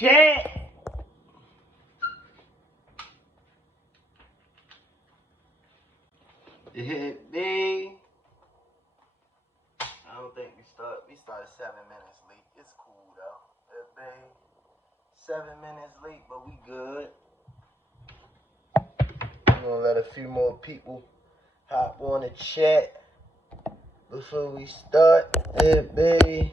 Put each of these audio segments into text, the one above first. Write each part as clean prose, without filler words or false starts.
chat. Yeah, babe. I don't think we started 7 minutes late. It's cool though. Yeah, babe. 7 minutes late, but we good. We're gonna let a few more people hop on the chat before we start. Yeah, babe.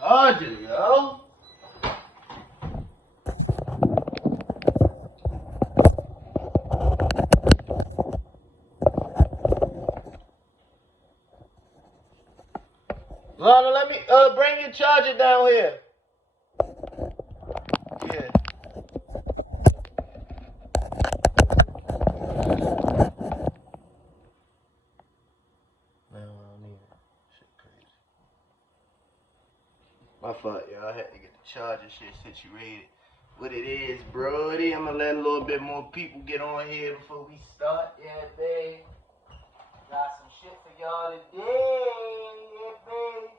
Charger, yo. Lana, let me bring your charger down here. Yeah. No, I don't need it. Shit crazy. My fault, y'all. I had to get the charger shit situated. What it is, brody. I'm gonna let a little bit more people get on here before we start. Yeah, babe. Got some shit for y'all today. Yeah, babe.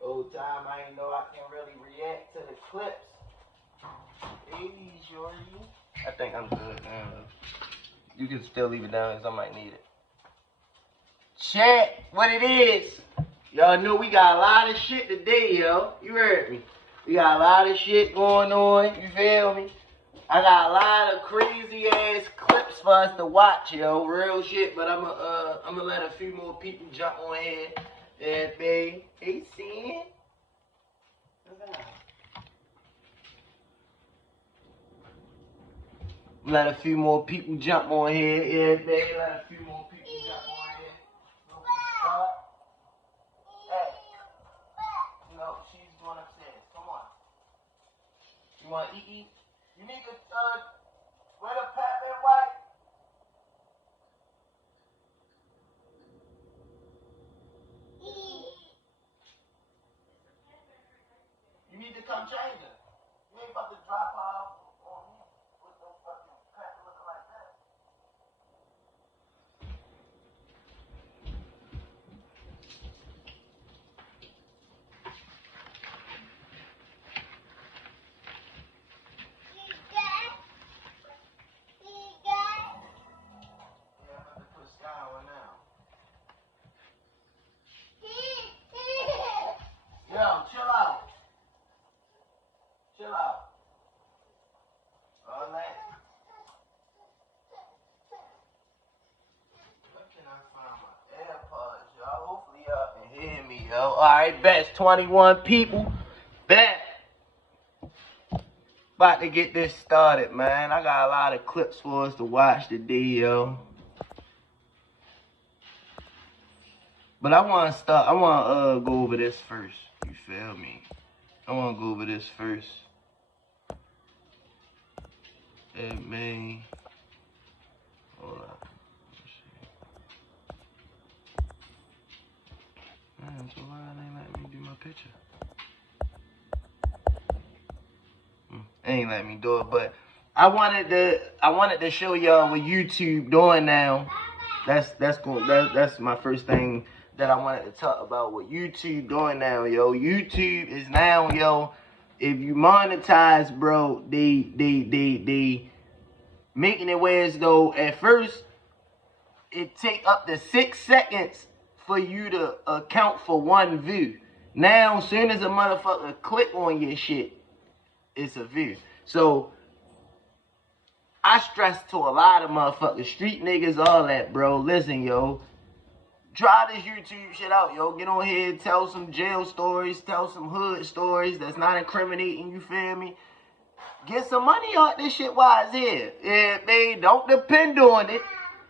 Old time, I ain't know I can really react to the clips. Hey, shorty. I think I'm good now. You can still leave it down because I might need it. Chat, what it is. Y'all know we got a lot of shit today, yo. You heard me. We got a lot of shit going on. You feel me? I got a lot of crazy ass clips for us to watch, yo. Real shit, but I'm gonna let a few more people jump on here. Yeah, babe. Hey, Sin. Let a few more people jump on here. Yeah, babe. Let a few more people jump on here. Hey. No, she's going upstairs. Come on. You want to eat? You need to, wear the pap and white. You need to come change it. You ain't about to drop her off on me with no fucking pap looking like that. Yo, chill out. Chill out. All right. Where can I find my AirPods, y'all? Hopefully y'all can hear me, yo. Alright, best 21 people. Bet. About to get this started, man. I got a lot of clips for us to watch today, yo. But I want to go over this first. You feel me? I want to go over this first. Hey, man. Hold up. Man, so why they ain't letting me do my picture? Ain't letting me do it, but I wanted to show y'all what YouTube doing now. That's my first thing that I wanted to talk about what YouTube doing now, yo. YouTube is now, yo, if you monetize, bro, they making it where as though at first it take up to 6 seconds for you to account for one view. Now, as soon as a motherfucker click on your shit, it's a view. So I stress to a lot of motherfuckers, street niggas, all that, bro. Listen, yo. Try this YouTube shit out, yo. Get on here, tell some jail stories, tell some hood stories that's not incriminating, you feel me? Get some money out this shit while it's here. Yeah, babe, don't depend on it,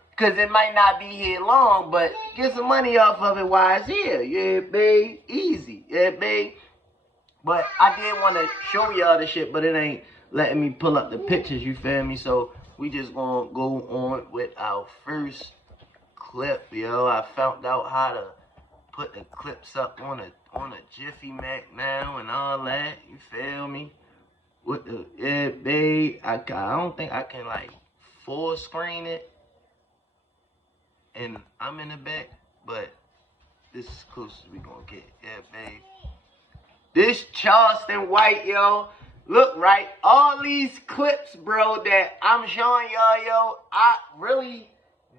because it might not be here long, but get some money off of it while it's here. Yeah, babe, easy. Yeah, babe. But I did want to show y'all the shit, but it ain't letting me pull up the pictures, you feel me? So we just gonna go on with our first clip, yo. I found out how to put the clips up on a Jiffy Mac now and all that, you feel me? With the, yeah, babe, I don't think I can like full screen it and I'm in the back, but this is close as we gonna get. Yeah, babe. This Charelston White, yo. Look, right, all these clips, bro, that I'm showing y'all, yo, I really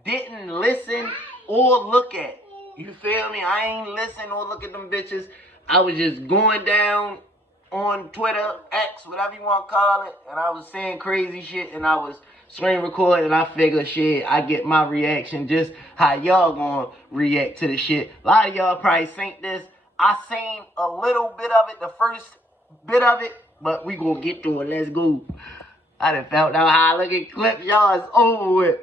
didn't listen or look at. You feel me? I ain't listen or look at them bitches. I was just going down on Twitter, X, whatever you want to call it, and I was saying crazy shit, and I was screen recording, and I figured, shit, I get my reaction just how y'all gonna react to the shit. A lot of y'all probably seen this. I seen a little bit of it, the first bit of it, but we gonna get to it. Let's go. I done found out how I look at clips. Y'all is over with.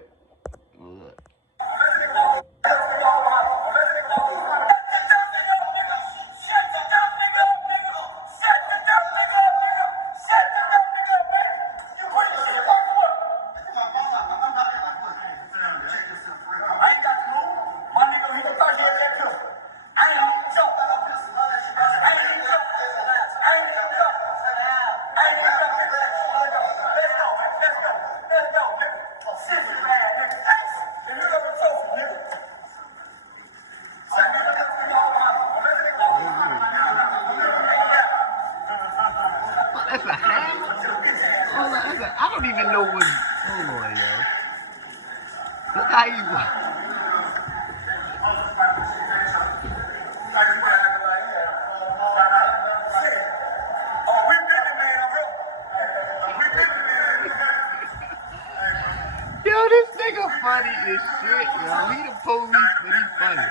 That's a hammer? Hold on, I don't even know what. Hold on, yo. Look how you. Yo, this nigga funny as shit, yo. He the police, but he funny.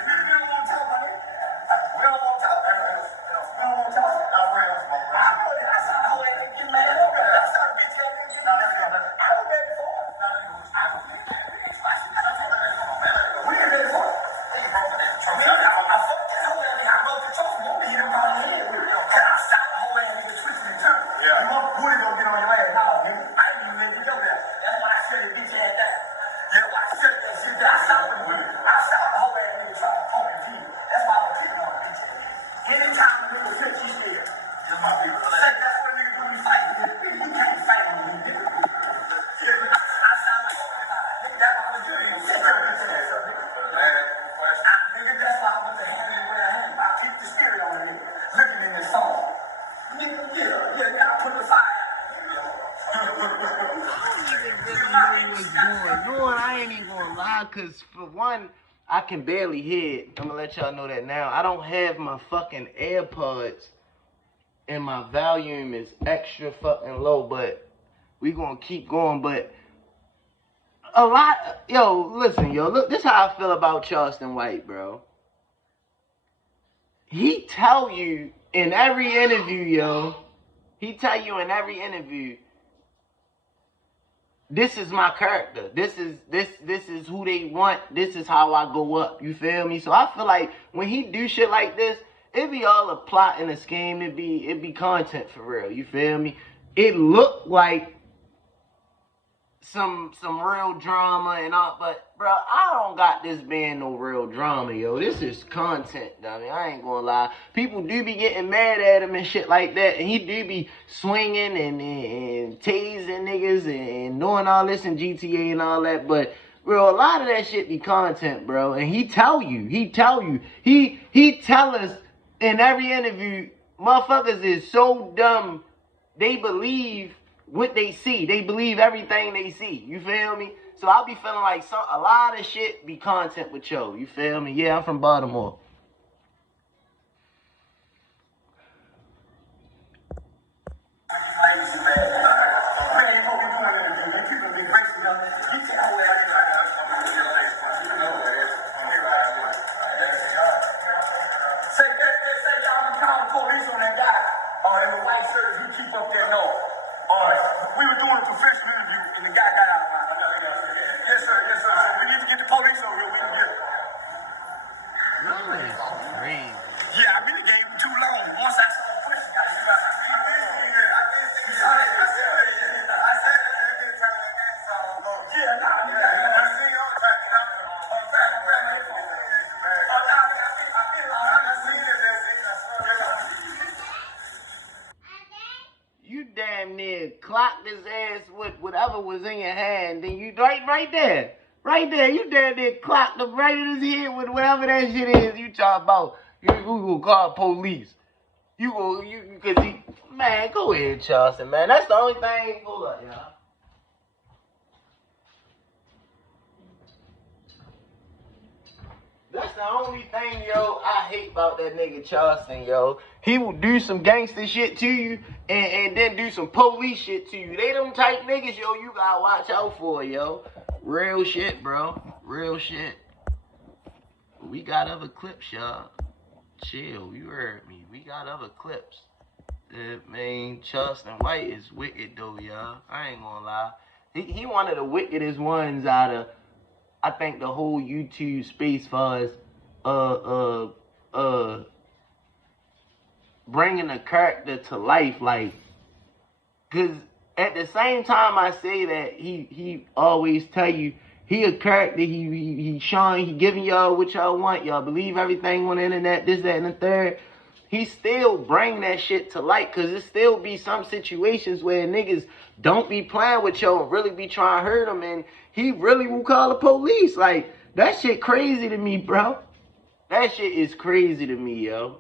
I ain't even gonna lie, cause for one, I can barely hear it. I'm gonna let y'all know that now. I don't have my fucking AirPods and my volume is extra fucking low, but we gonna keep going. But a lot, yo, listen, yo, look, this is how I feel about Charelston White, bro. He tell you in every interview, yo, this is my character. This is who they want. This is how I go up. You feel me? So I feel like when he do shit like this, it be all a plot and a scheme. It be content for real. You feel me? It look like some real drama and all, but bro, I don't got this band no real drama, yo. This is content, I mean, I ain't gonna lie. People do be getting mad at him and shit like that, and he do be swinging and tasing niggas and doing all this in GTA and all that, but Bro, a lot of that shit be content, bro. And he tell you. He tell us in every interview, motherfuckers is so dumb, they believe what they see. They believe everything they see. You feel me? So I be feeling like a lot of shit be content with yo. You feel me? Yeah, I'm from Baltimore. Damn near clocked his ass with whatever was in your hand. Then you right there. You damn near clocked him right in his head with whatever that shit is you talking about. You gonna call police. Cause he, man, go ahead, Charelston, man. That's the only thing. Hold up, y'all. That's the only thing, yo, I hate about that nigga Charelston, yo. He will do some gangster shit to you and then do some police shit to you. They them type niggas, yo, you gotta watch out for, yo. Real shit, bro. Real shit. We got other clips, y'all. Chill, you heard me. We got other clips. Man, Charelston White is wicked, though, y'all. I ain't gonna lie. He one of the wickedest ones out of, I think, the whole YouTube space for us, bringing a character to life, like, cause at the same time I say that, he always tell you he a character, he showing, he giving y'all what y'all want, y'all believe everything on the internet, this, that, and the third. He still bring that shit to light, cause it still be some situations where niggas don't be playing with y'all and really be trying to hurt them, and he really will call the police. Like, that shit crazy to me, bro. That shit is crazy to me, yo.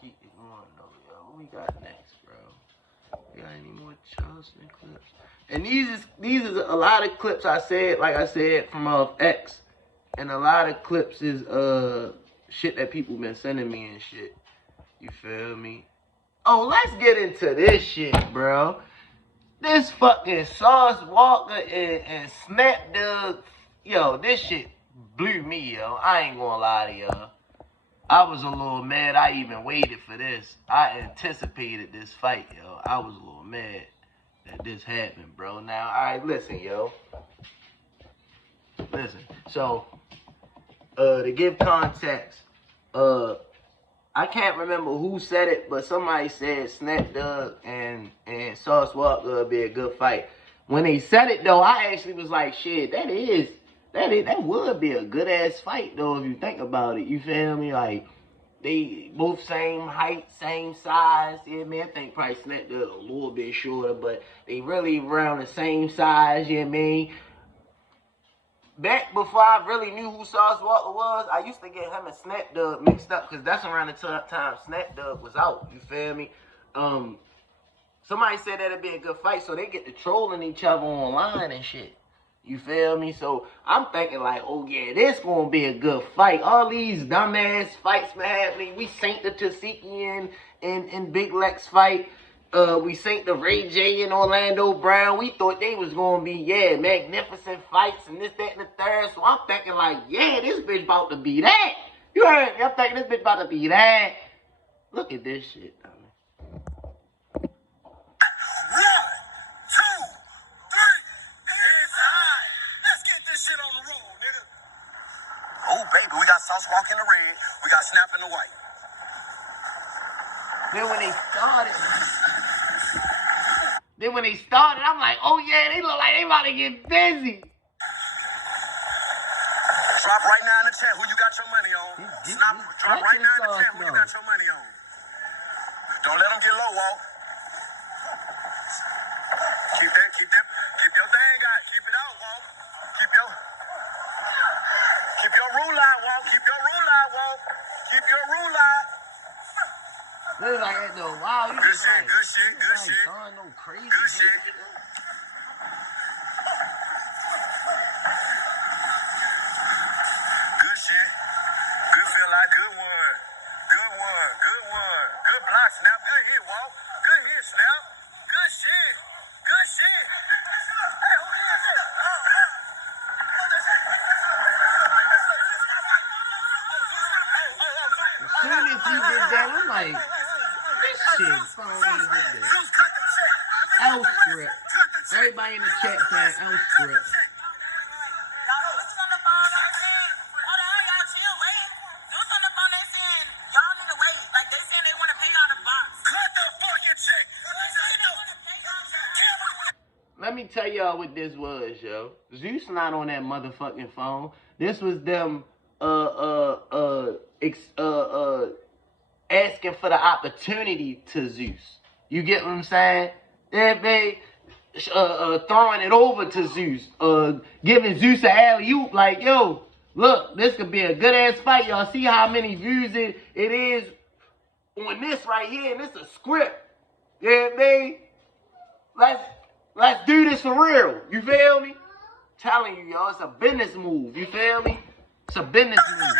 Keep it going, though, yo. What we got next, bro? We got any more Charelston clips? And these is a lot of clips I said, like I said, from X. And a lot of clips is shit that people been sending me and shit. You feel me? Oh, let's get into this shit, bro. This fucking Sauce Walker and Snap Dog, yo, this shit blew me, yo. I ain't gonna lie to y'all. I was a little mad I even waited for this. I anticipated this fight, yo. I was a little mad that this happened, bro. Now, alright, listen, yo. Listen. So, to give context, I can't remember who said it, but somebody said Snap Dog and Sauce Walker would be a good fight. When they said it, though, I actually was like, shit, that would be a good ass fight, though, if you think about it. You feel me? Like, they both same height, same size. Yeah, man, I think probably Snap Dog a little bit shorter, but they really around the same size. Yeah, man. Back before I really knew who Sauce Walker was, I used to get him and Snap Dog mixed up, because that's around the time Snap Dog was out. You feel me? Somebody said that'd be a good fight, so they get to trolling each other online and shit. You feel me? So I'm thinking like, oh yeah, this gonna be a good fight. All these dumbass fights been happening. We synced the Tasiki and Big Lex fight. We synced the Ray J and Orlando Brown. We thought they was gonna be, yeah, magnificent fights and this, that, and the third. So I'm thinking like, yeah, this bitch about to be that. You heard me? I'm thinking this bitch about to be that. Look at this shit, man. 1, 2, 3, inside. Let's get this shit on the road, nigga. Oh, baby, we got Sauce Walk in the red. We got Snap in the white. Then when they started, I'm like, oh yeah, they look like they about to get busy. Drop right now in the chat who you got your money on. Drop right now in the chat who you got your money on. Don't let them get low, Walt. Keep your thing out. Keep it out, Walt. Keep your Keep your ruler. This like that though. Wow, you Good just shit, like, good shit, good like shit. throwing no crazy Good shit. shit. Good shit. Good feel like good one. Good one. Good one. Good block, Snap. Good hit, Walt. Good hit, Snap. Good shit. Good shit. Hey, who did this? As soon as he did that, I'm like, this shit phone ain't good there. Zeus, cut the check. L script. Everybody in the chat saying L script. Let me tell y'all what this was, yo. Zeus not on that motherfucking phone. This was them asking for the opportunity to Zeus. You get what I'm saying? They throwing it over to Zeus. Giving Zeus an alley-oop like, yo, look, this could be a good ass fight. Y'all see how many views it is on this right here, and it's a script. Yeah, man. Let's do this for real. You feel me? Telling you, y'all, it's a business move. You feel me? It's a business move.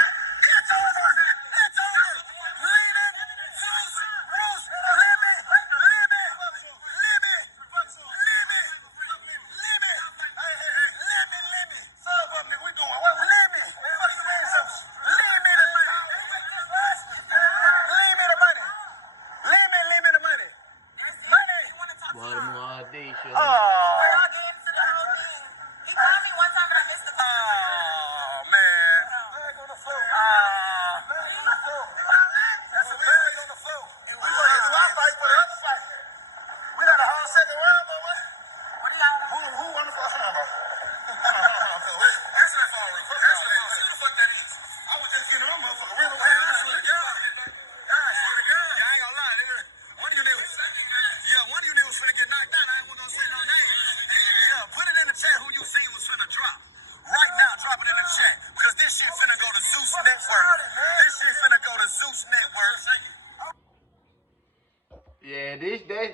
Yeah,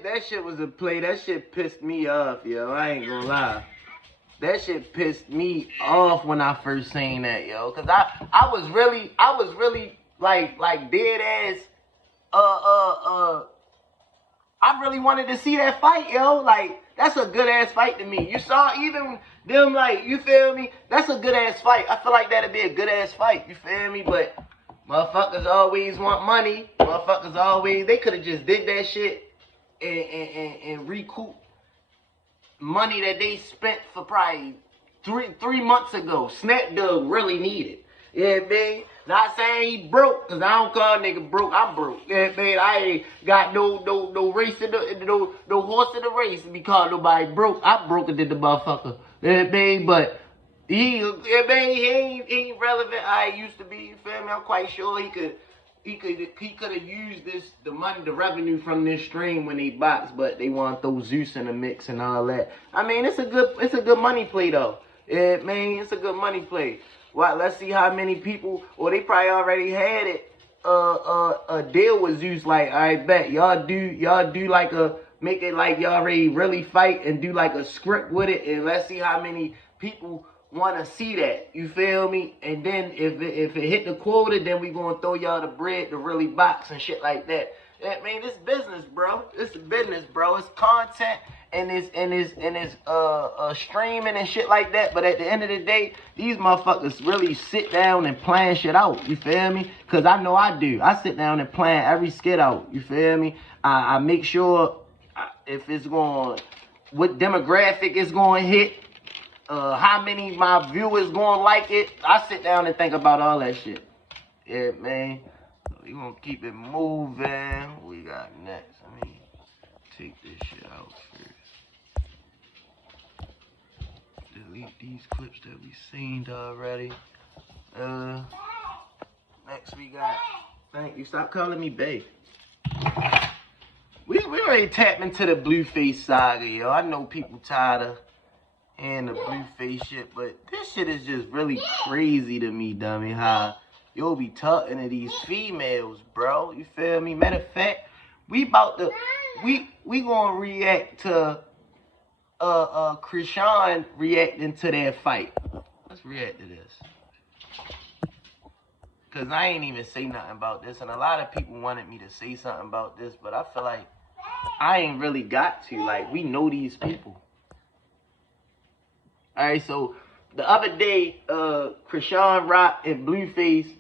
that shit was a play. That shit pissed me off, yo. I ain't gonna lie. That shit pissed me off when I first seen that, yo. Cause I was really like dead ass. I really wanted to see that fight, yo. Like, that's a good ass fight to me. You saw even them, like, you feel me? That's a good ass fight. I feel like that'd be a good ass fight. You feel me? But motherfuckers always want money. Motherfuckers always, they could have just did that shit and recoup money that they spent for probably three months ago. Snap Dog really needed. Yeah, man. Not saying he broke, cause I don't call nigga broke. I'm broke. Yeah, man. I ain't got no race in the no horse in the race to be called nobody broke. I'm broker than the motherfucker. Yeah, man. But he ain't relevant. I used to be. You feel me? I'm quite sure he could have used the money, the revenue from this stream when he boxed, but they want to throw Zeus in the mix and all that. I mean, it's a good money play though. Yeah, man, it's a good money play. What? Let's see how many people, or they probably already had it. A deal with Zeus. Like, I bet y'all do like make it like y'all already really fight and do like a script with it, and let's see how many people want to see that. You feel me? And then if it hit the quota, then we gonna throw y'all the bread to really box and shit like that. I mean, it's business, bro. It's business, bro. It's content and it's streaming and shit like that. But at the end of the day, these motherfuckers really sit down and plan shit out. You feel me? Cause I know I do. I sit down and plan every skit out. You feel me? I make sure if it's going, what demographic it's going to hit. How many my viewers gonna like it? I sit down and think about all that shit. Yeah, man. We gonna keep it moving. What we got next? Let me take this shit out first. Delete these clips that we seen already. Next we got. Thank you. Stop calling me babe. We already tapped into the Blueface saga, yo. I know people tired of and the Blueface shit, but this shit is just really crazy to me, dummy. How you'll be talking to these females, bro. You feel me? Matter of fact, we gonna react to Krishan reacting to that fight. Let's react to this. Cause I ain't even say nothing about this, and a lot of people wanted me to say something about this, but I feel like I ain't really got to. Like, we know these people. Alright, so the other day, Krishan Rock and Blueface,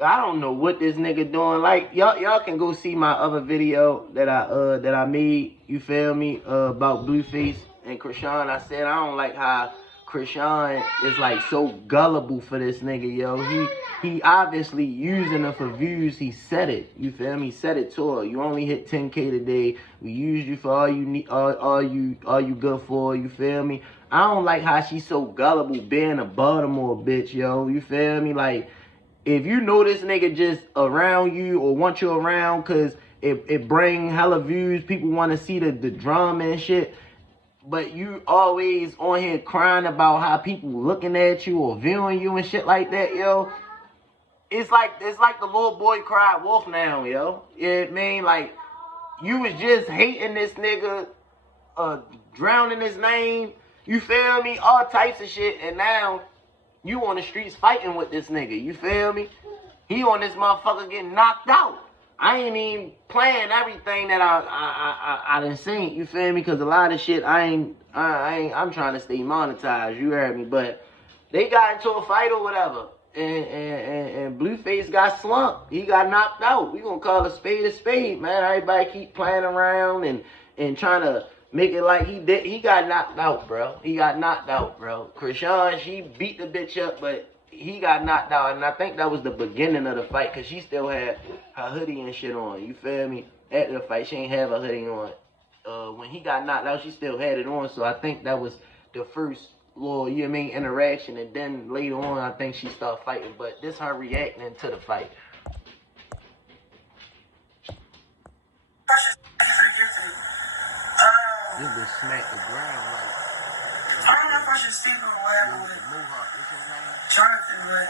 I don't know what this nigga doing. Like, y'all can go see my other video that I made, you feel me, about Blueface and Krishan. I said I don't like how Krishan is like so gullible for this nigga, yo. He obviously using her for views. He said it, you feel me? He said it to her. You only hit 10K today. We used you for all you need, all you good for, you feel me? I don't like how she's so gullible being a Baltimore bitch, yo. You feel me? Like, if you know this nigga just around you or want you around because it bring hella views, people want to see the drama and shit, but you always on here crying about how people looking at you or viewing you and shit like that, yo. It's like the little boy cried wolf now, yo. You know what I mean? Like, you was just hating this nigga, drowning his name, you feel me? All types of shit, and now you on the streets fighting with this nigga, you feel me? He on this motherfucker getting knocked out. I ain't even playing everything that I done seen, you feel me? Because a lot of shit I'm trying to stay monetized, you heard me? But they got into a fight or whatever, and Blueface got slumped. He got knocked out. We gonna call a spade, man. Everybody keep playing around and trying to make it like he did. He got knocked out, bro. He got knocked out, bro. Krishan, she beat the bitch up, but he got knocked out. And I think that was the beginning of the fight, because she still had her hoodie and shit on. You feel me? After the fight, she ain't have her hoodie on. When he got knocked out, she still had it on. So I think that was the first little, you know what I mean, interaction. And then later on, I think she started fighting. But this her reacting to the fight. This bitch smacked the ground like. I don't know if I should speak on what happened with Jonathan, but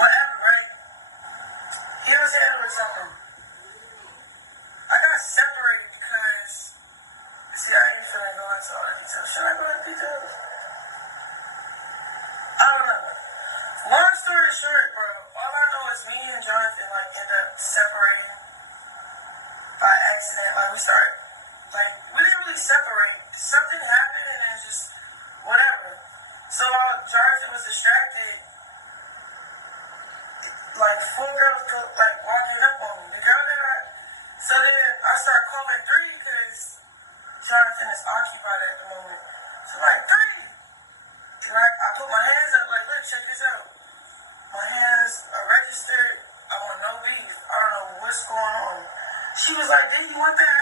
whatever, right? He was handling something. I got separated because, see, I ain't finna go into all the details. Should I go into details? I don't know. Long story short, bro, all I know is me and Jonathan, like, end up separating by accident. Like, we didn't really separate. Something happened and it's just whatever. So while Jonathan was distracted, like 4 girls go like walking up on me. So then I start calling 3 because Jonathan is occupied at the moment. So like 3. And I put my hands up like, look, check this out. My hands are registered. I want no beef. I don't know what's going on. She was like, did you want that?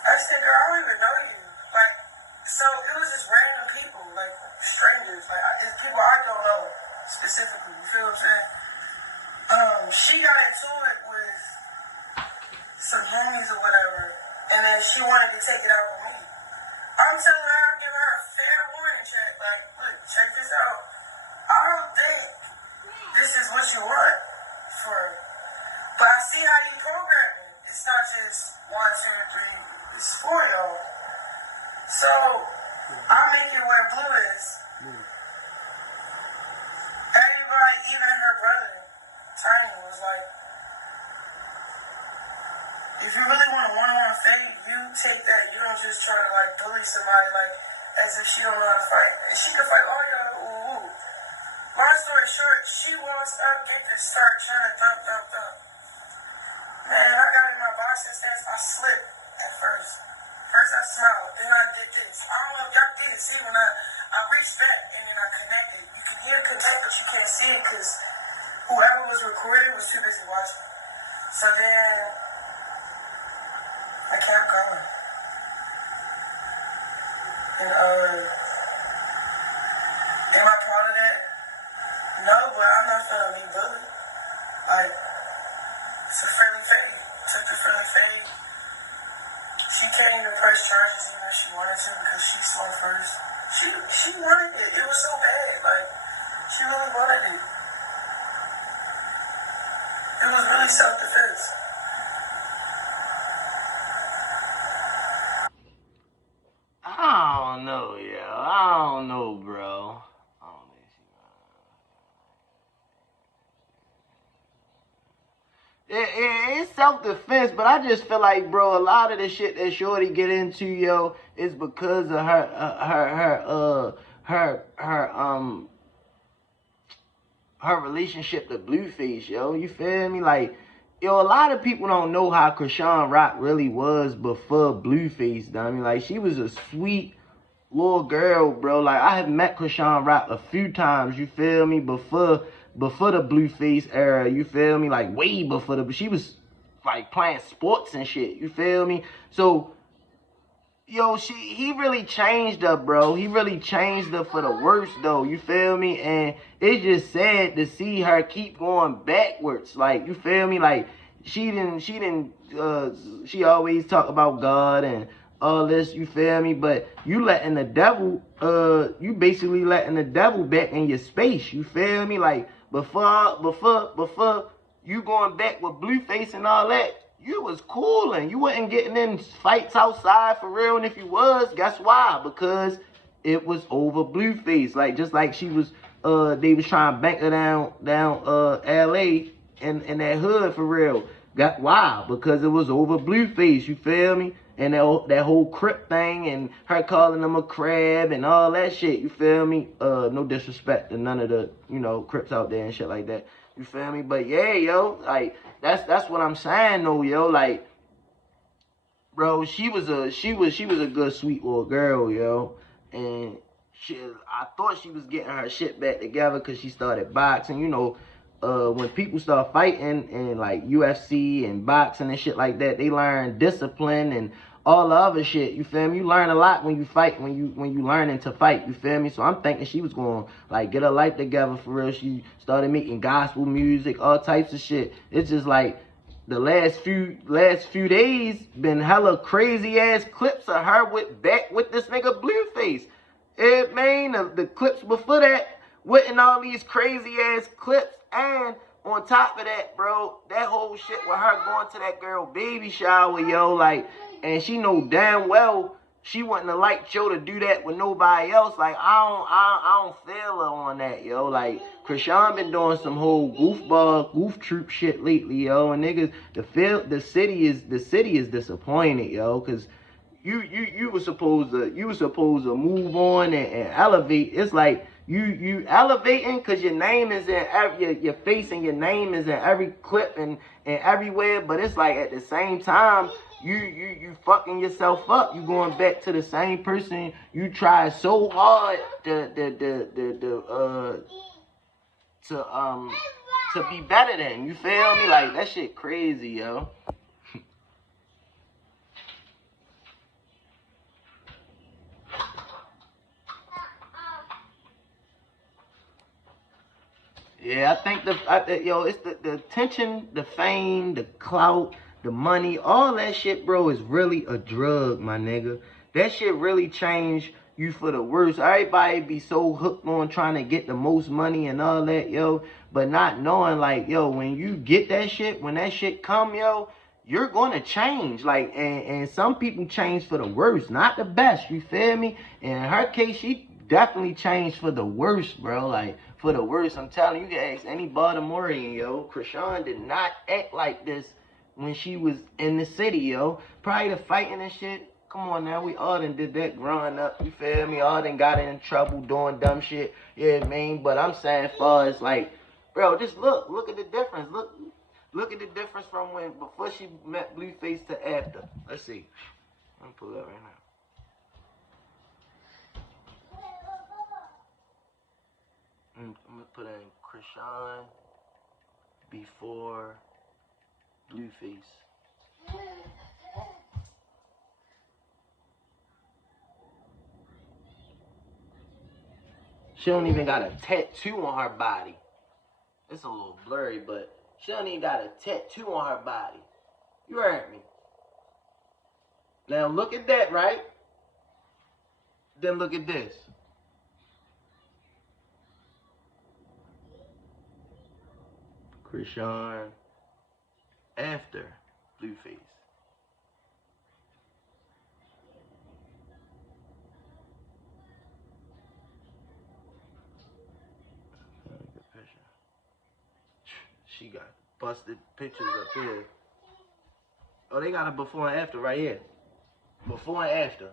I said, girl, I don't even know you. Like, so it was just random people, like strangers. Like, it's people I don't know specifically. You feel what I'm saying? She got into it with some homies or whatever, and then she wanted to take it out with me. I'm telling her, I'm giving her a fair warning check. Like, look, check this out. I don't think this is what you want for her. But I see how you program it. It's not just 1, 2, 3. It's 4 y'all. So I make it where Blue is. Everybody, even her brother, Tiny, was like, if you really want a one-on-one fight, you take that. You don't just try to like bully somebody like as if she don't know how to fight. And she can fight all y'all. Ooh. Long story short, she walks up, get this start trying to thump. Man, I got in my boxing stance. I slipped at first. First I smiled, then I did this. I don't know if y'all did see when I reached back and then I connected. You can hear the connect, but you can't see it because whoever was recording was too busy watching. So then I kept going. And am I proud of that? No, but I'm not gonna be bullied. Like, it's a friendly fade. Took the friendly fade. She can't even press charges even if she wanted to because she swung first. She wanted it. It was so bad. Like, she really wanted it. self-defense. I don't know, yo. I don't know, bro. I don't know. It's self-defense, but I just feel like, bro, a lot of the shit that Shorty get into, yo, is because of her relationship to Blueface, yo. You feel me? Like, yo, a lot of people don't know how Krishan Rock really was before Blueface, I mean, like, she was a sweet little girl, bro. Like, I have met Krishan Rock a few times, you feel me, before the Blueface era, you feel me, like, way before she was, like, playing sports and shit, you feel me? So, yo, he really changed her, bro. He really changed her for the worse, though, you feel me? And it's just sad to see her keep going backwards, like, you feel me? Like, she always talk about God and all this, you feel me? But you letting the devil, you basically letting the devil back in your space, you feel me? Like, before you going back with Blueface and all that, you was coolin'. You wasn't getting in fights outside for real. And if you was, guess why? Because it was over Blueface. Like, just like she was, they was trying to bank her down LA in that hood for real. Got why? Because it was over Blueface, you feel me? And that whole Crip thing and her calling him a crab and all that shit, you feel me? No disrespect to none of the, Crips out there and shit like that. You feel me? But yeah, yo, like, that's what I'm saying though, yo. Like, bro, she was a good sweet little girl, yo. And I thought she was getting her shit back together because she started boxing, when people start fighting and like UFC and boxing and shit like that, they learn discipline and all the other shit, you feel me? You learn a lot when you fight, when you learning to fight, you feel me? So I'm thinking she was going to like get her life together for real. She started making gospel music, all types of shit. It's just like the last few days been hella crazy ass clips of her back with this nigga Blueface. It man, the clips before that, with all these crazy ass clips, and on top of that, bro, that whole shit with her going to that girl baby shower, yo, like, and she know damn well she wouldn't have liked yo to do that with nobody else. Like, I don't feel her on that, yo. Like, Krishan been doing some whole goof troop shit lately, yo, and niggas, the city is disappointed, yo, cause you were supposed to move on and elevate. It's like you elevating because your name is in your face and your name is in every clip and everywhere, but it's like at the same time you fucking yourself up. You going back to the same person you tried so hard to be better than. You feel me? Like, that shit crazy, yo. Yeah, I think it's the attention, the fame, the clout, the money, all that shit, bro, is really a drug, my nigga. That shit really changed you for the worse. Everybody be so hooked on trying to get the most money and all that, yo, but not knowing, like, yo, when you get that shit, when that shit come, yo, you're gonna change. Like, and some people change for the worse, not the best, you feel me? And in her case, she definitely changed for the worst, bro. Like, for the worst. I'm telling you, you can ask any Baltimorean, yo. Krishan did not act like this when she was in the city, yo. Probably the fighting and shit. Come on now, we all done did that growing up, you feel me? All done got in trouble doing dumb shit, you know what I mean? But I'm saying, far as like, bro, just look at the difference. Look at the difference from when, before she met Blueface to after. Let's see. I'm gonna pull it up right now. I'm gonna put in Krishan before Blueface. She don't even got a tattoo on her body. It's a little blurry, but she don't even got a tattoo on her body. You heard me. Now look at that, right? Then look at this. Krishan after Blueface. She got busted pictures up here. Oh, they got a before and after right here. Before and after.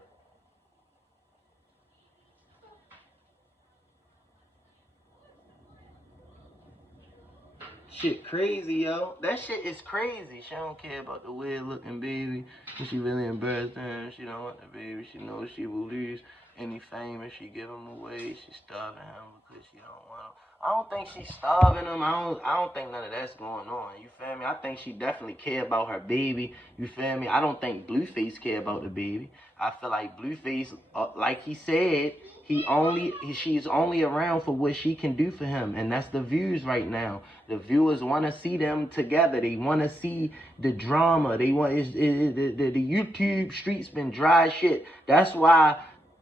Shit crazy, yo. That shit is crazy. She don't care about the weird looking baby. She really embarrassed him. She don't want the baby. She knows she will lose any fame if she give him away. She's starving him because she don't want him. I don't think she's starving him. I don't think none of that's going on. You feel me? I think she definitely care about her baby. You feel me? I don't think Blueface care about the baby. I feel like Blueface, like he said, she's only around for what she can do for him, and that's the views right now. The viewers want to see them together. They want to see the drama. They want the YouTube streets been dry as shit. That's why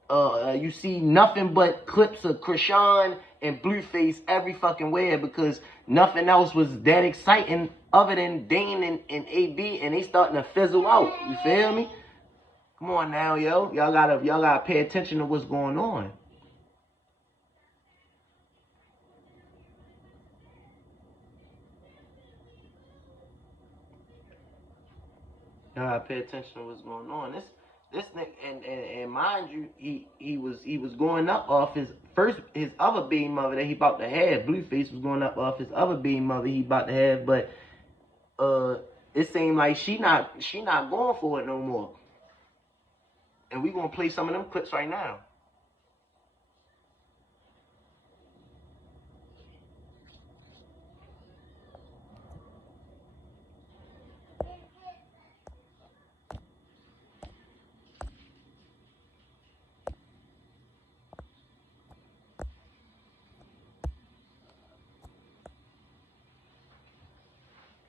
you see nothing but clips of Krishan and Blueface every fucking where, because nothing else was that exciting other than Dane and AB, and they starting to fizzle out. You feel me? Come on now, yo. Y'all gotta pay attention to what's going on. Y'all gotta pay attention to what's going on. This nigga, and mind you, he was going up off his other baby mother that he about to have. Blueface was going up off his other baby mother he about to have, but it seemed like she not going for it no more. And we gonna play some of them clips right now.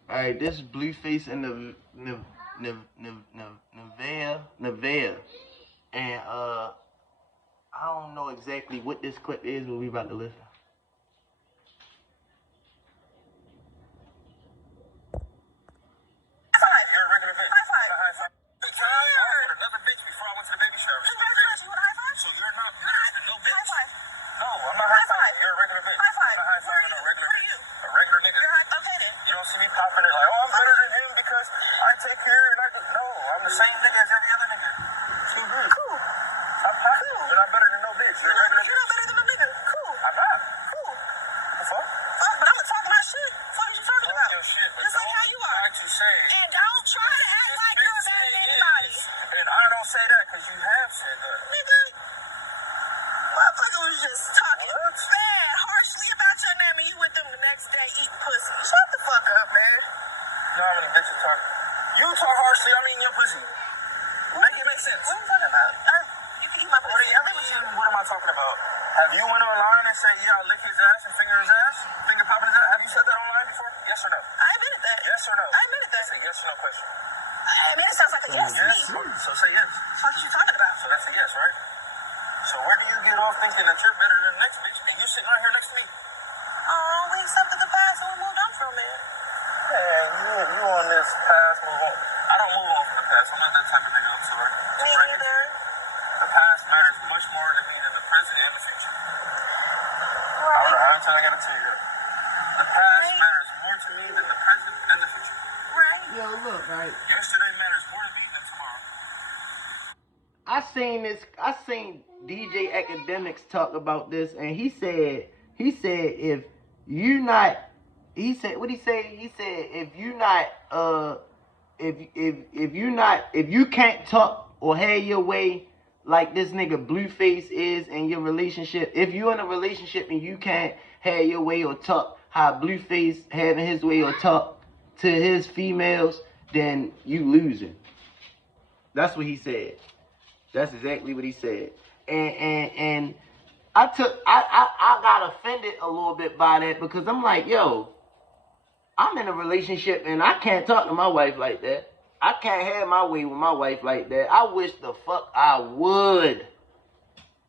All right, this is Blueface and Nevaeh, and I don't know exactly what this clip is, but we about to listen. I seen DJ Academics talk about this, and he said if you not, he said what he said? He said if you can't talk or have your way like this nigga Blueface is in your relationship, if you in a relationship and you can't have your way or talk how Blueface having his way or talk to his females, then you losing. That's what he said. That's exactly what he said. And I got offended a little bit by that, because I'm like, yo, I'm in a relationship and I can't talk to my wife like that. I can't have my way with my wife like that. I wish the fuck I would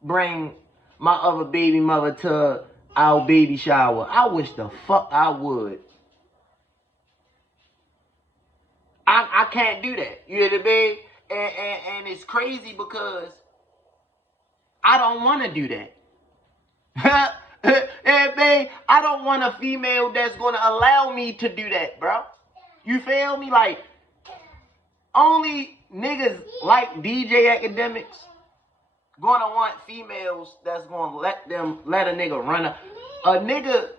bring my other baby mother to our baby shower. I wish the fuck I would. I can't do that. You know what I mean? And it's crazy because I don't want to do that. And babe, I don't want a female that's gonna allow me to do that, bro. You feel me? Like, only niggas like DJ Academics gonna want females that's gonna let a nigga run a nigga.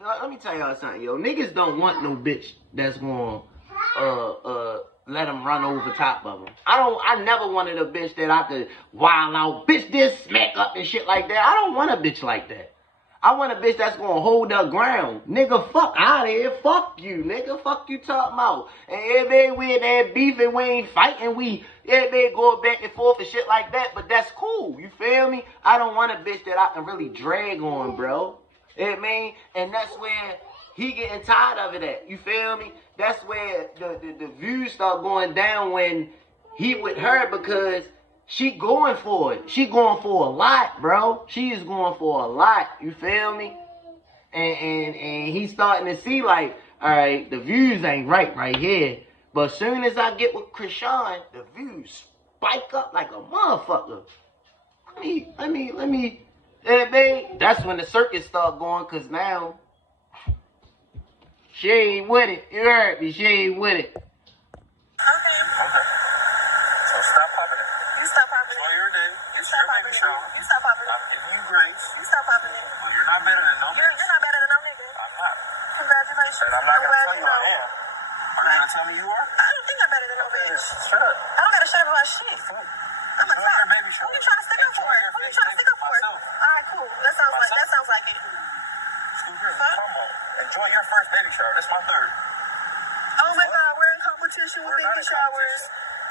Let me tell y'all something, yo. Niggas don't want no bitch that's gonna let them run over top of them. I never wanted a bitch that I could wild out, bitch this, smack up and shit like that. I don't want a bitch like that. I want a bitch that's gonna hold her ground. Nigga, fuck out of here. Fuck you, nigga. Fuck you talking about. And everybody we in that beef and we ain't fighting. Everybody going back and forth and shit like that. But that's cool. You feel me? I don't want a bitch that I can really drag on, bro. You know what I mean? And that's where he getting tired of it at. You feel me? That's where the views start going down when he with her, because she going for it. She going for a lot, bro. She is going for a lot. You feel me? And he's starting to see like, all right, the views ain't right here. But as soon as I get with Krishan, the views spike up like a motherfucker. Let me. That's when the circus start going, cause now she ain't with it. You heard me? She ain't with it. Okay. So stop popping it. You stop popping it. Enjoy your day. You stop popping it. You stop popping it. I'm giving you grace. You stop popping it. Well, you're not better than no You're bitch. not better than no nigga. I'm not. Congratulations. And I'm not going to glad tell you I am. Are you going to tell me you are? I don't think I'm better than no bitch. Shut up. I don't got to shame about shit. I'm a Enjoy top. your baby shower. Who you trying to stick up for? Who you trying to stick up for? Alright, cool. That sounds like it. Enjoy your first baby shower. That's my third. Oh my god, we're in competition with baby showers.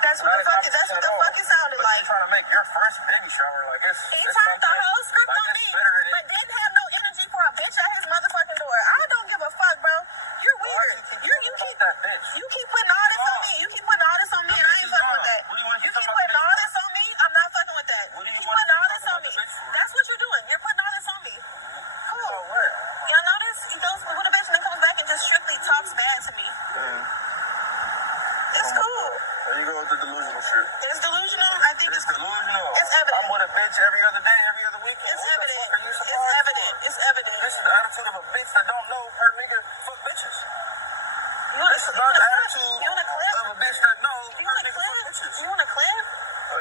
That's what the fuck it sounded like. You're trying to make your first baby shower like it's He turned the whole script on me, but didn't have no energy for a bitch at his motherfucking door. I don't give a fuck, bro. You're weird. You keep putting all this on me. You keep putting all this on me. I ain't fucking with that. You keep putting all this on me. I'm not fucking with that. You keep putting all this on me. That's what you're doing. You're putting all this on me. Cool. Y'all notice he goes with a bitch and then comes back and just strictly talks bad to me. It's cool. There you go with the delusional shit. It's delusional. I think it's delusional. It's evident. I'm with a bitch every other day, every other weekend. It's evident. It's evident. This is the attitude of a bitch that don't know her nigga fuck bitches. You want This is not the attitude you want a clip? of a bitch that knows You her want a nigga clip? fuck bitches. You want a clip?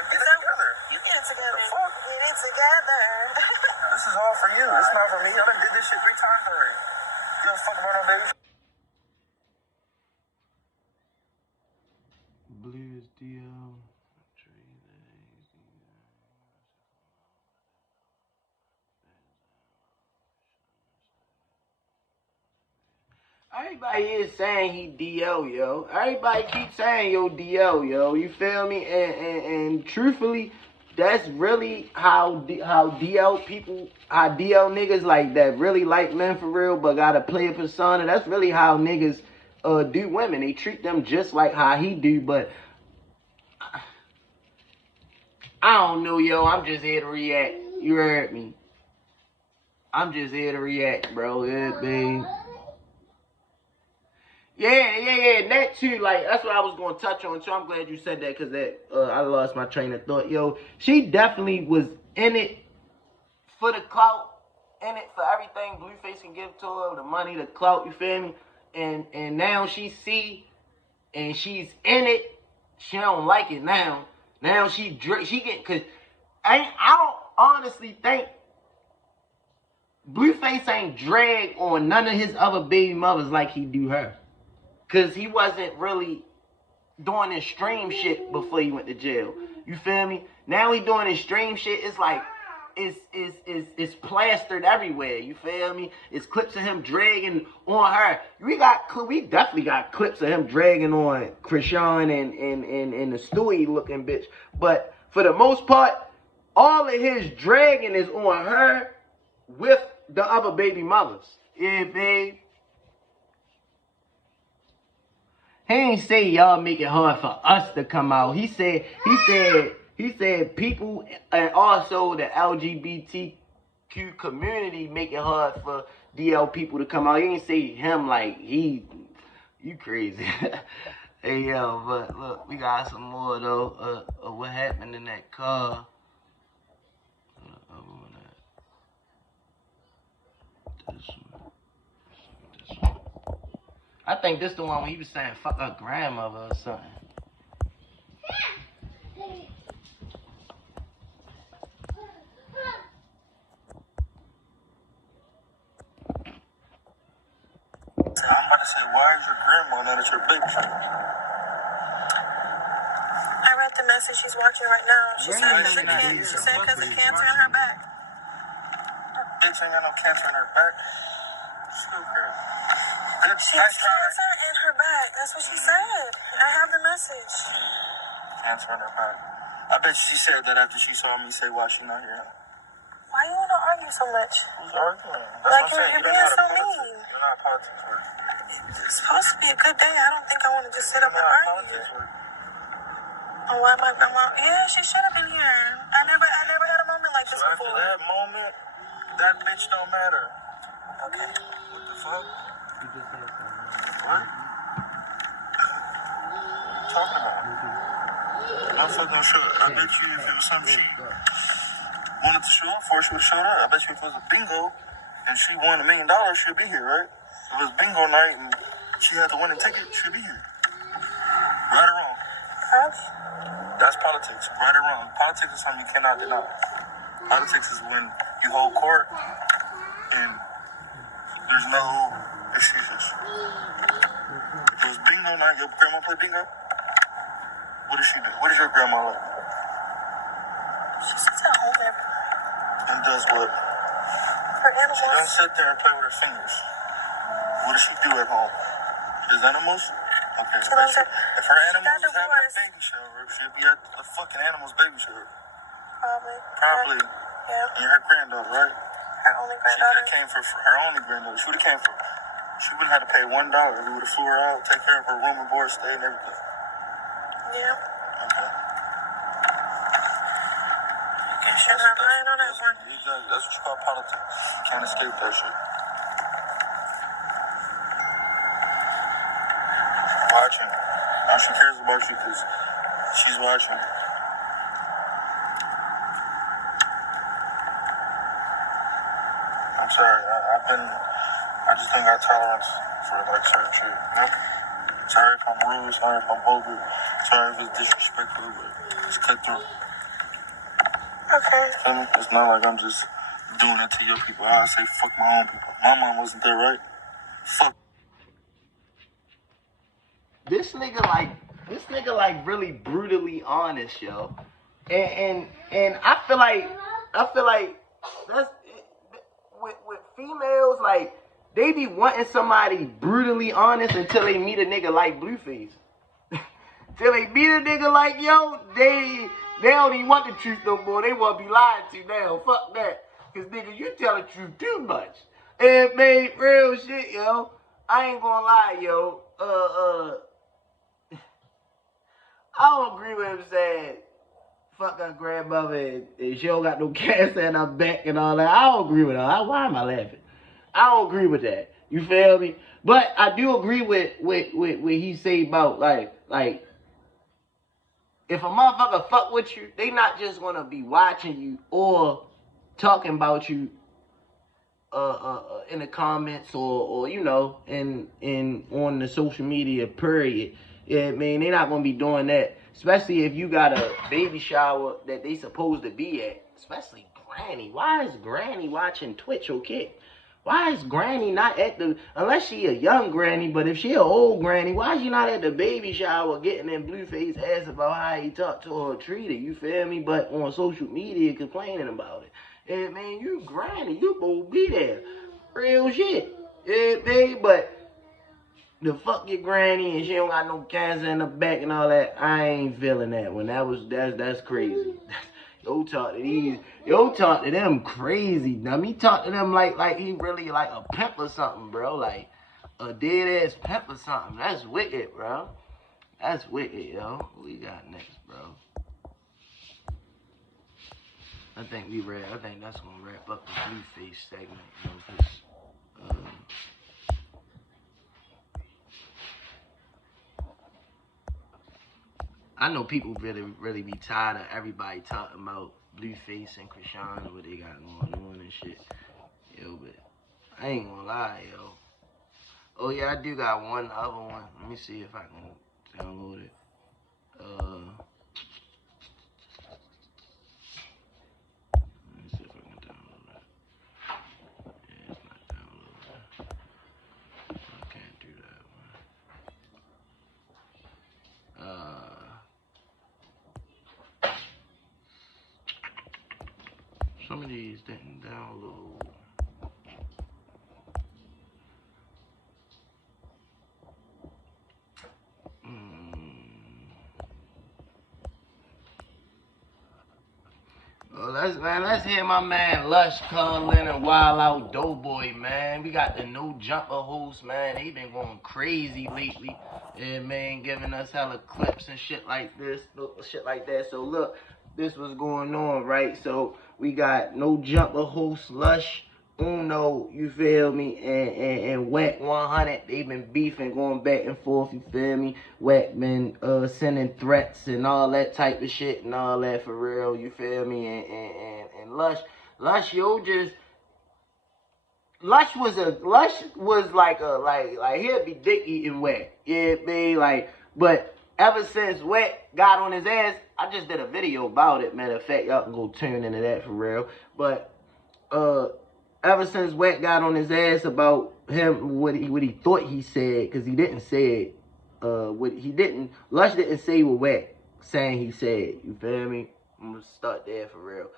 Get it together. You get it together. The fuck? Get it together. This is all for you. It's not for me. I done did this shit 3 times already. You don't fuck about no baby. Blues deal. Everybody is saying he DL, yo. Everybody keeps saying yo DL, yo. You feel me? And truthfully, that's really how DL people, how DL niggas like that really like men for real, but gotta play a persona. That's really how niggas do women. They treat them just like how he do, but I don't know, yo. I'm just here to react. You heard me. I'm just here to react, bro. Yeah, babe. Yeah. That too, like, that's what I was going to touch on too. I'm glad you said that, because that I lost my train of thought. Yo, she definitely was in it for the clout, in it for everything Blueface can give to her, the money, the clout, you feel me? And now she see, and she's in it. She don't like it now. Now she get, because I don't honestly think Blueface ain't drag on none of his other baby mothers like he do her. Because he wasn't really doing his stream shit before he went to jail. You feel me? Now he doing his stream shit. It's like, it's plastered everywhere. You feel me? It's clips of him dragging on her. We definitely got clips of him dragging on Krishan and the Stewie looking bitch. But for the most part, all of his dragging is on her with the other baby mothers. Yeah, babe. He ain't say y'all make it hard for us to come out. He said people, and also the LGBTQ community make it hard for DL people to come out. He ain't say him like you crazy. Hey, yo, but look, we got some more, though, of what happened in that car. This one. I think this the one when he was saying fuck her grandmother or something. I'm about to say, why is your grandma not at your baby shower? I read the message she's watching right now. She said because of cancer in her back. Bitch ain't got no cancer in her back. Stupid. She has cancer in her back. That's what she said. I have the message. Cancer in her back. I bet she said that after she saw me say why she not here. Why you want to argue so much? Who's arguing? That's Like what I'm saying. you're being so mean. You're not politics work. It's supposed to be a good day. I don't think I want to just sit up and argue. Oh, why my grandma? Yeah, she should have been here. I never had a moment like this So before. after that moment, that bitch don't matter. Okay. What the fuck? You just said something. What? What you talking about? I'm fucking sure. I bet you if it was some shit wanted to show up for, she would have showed up. I bet you if it was a bingo and she won $1 million, she'd be here, right? If it was bingo night and she had to win a ticket, she'd be here. Right or wrong? Probably. That's politics. Right or wrong? Politics is something you cannot deny. Politics is when you hold court and there's no excuses. If it was bingo night, your grandma play bingo? What does she do? What does your grandma like? She sits at home every night. And does what? Her She animals. don't sit there and play with her fingers. What does she do at home? Does animals? Okay. She loves her. If her animals is having a divorced. baby shower, she'll be at the fucking animal's baby shower. Probably. Probably. Yeah. And her granddaughter, right? Her only She granddaughter. could have came for her only granddaughter. She would have came for. She wouldn't have to pay $1. We would have flew her out, take care of her room and board, stay and everything. Yeah. Okay. You're not lying on that one. Exactly. That's what you call politics. You can't escape that shit. Watching. Now she cares about you because she's watching. I'm sorry. I just don't got tolerance for like certain shit. You know? Sorry if I'm rude. Sorry if I'm vulgar. Sorry if it's disrespectful, but it's cut through. Okay. Feel me? It's not like I'm just doing it to your people. I say fuck my own people. My mom wasn't there, right? Fuck. This nigga like really brutally honest, yo. And I feel like that's with females, like they be wanting somebody brutally honest until they meet a nigga like Blueface. Till they meet a nigga like yo, they don't even want the truth no more. They want to be lied to now. Fuck that. Cause nigga, you tell the truth too much. And man, real shit, yo. I ain't gonna lie, yo. I don't agree with him saying fuck her grandmother and she don't got no cancer in her back and all that. I don't agree with her. Why am I laughing? I don't agree with that. You feel me? But I do agree with what he say about like if a motherfucker fuck with you, they not just gonna be watching you or talking about you in the comments or you know in on the social media period. Yeah, I mean, they not gonna be doing that, especially if you got a baby shower that they supposed to be at. Especially Granny. Why is Granny watching Twitch? Okay, why is Granny not at the? Unless she a young Granny, but if she an old Granny, why is she not at the baby shower getting in Blueface ass about how he talked to her or treated? You feel me? But on social media complaining about it. Yeah, man, you Granny, you supposed to be there. Real shit. Yeah, man, but. The fuck your granny and she don't got no cancer in the back and all that. I ain't feeling that one. That's crazy. Yo talk to them crazy. Now me talk to them like he really like a pimp or something, bro. Like a dead ass pimp or something. That's wicked, bro. That's wicked, yo. What we got next, bro? I think that's gonna wrap up the Blueface segment, you know, 'cause, I know people really be tired of everybody talking about Blueface and Krishan, what they got going on and shit. Yo, but I ain't gonna lie, yo. Oh yeah, I do got one other one. Let me see if I can download it. Let me see if I can download it. Yeah, it's not downloading. I can't do that one. Some of these didn't download. Let's hear my man Lush calling and Wild Out Doughboy, man. We got the No Jumper host, man. He been going crazy lately. Yeah, man, giving us hella clips and shit like this, shit like that. So look, this was going on, right? So we got No Jumper host Lush, Uno, you feel me, and Whack 100. They been beefing, going back and forth, you feel me. Whack been sending threats and all that type of shit and all that for real, you feel me. And Lush, yo, just Lush was like he'd be dick eating Whack, yeah, be like. But ever since Whack got on his ass, I just did a video about it. Matter of fact, y'all can go tune into that for real. But ever since Whack got on his ass about him, what he thought he said, because he didn't say it. Lush didn't say what Whack saying he said. You feel me? I'm gonna start there for real.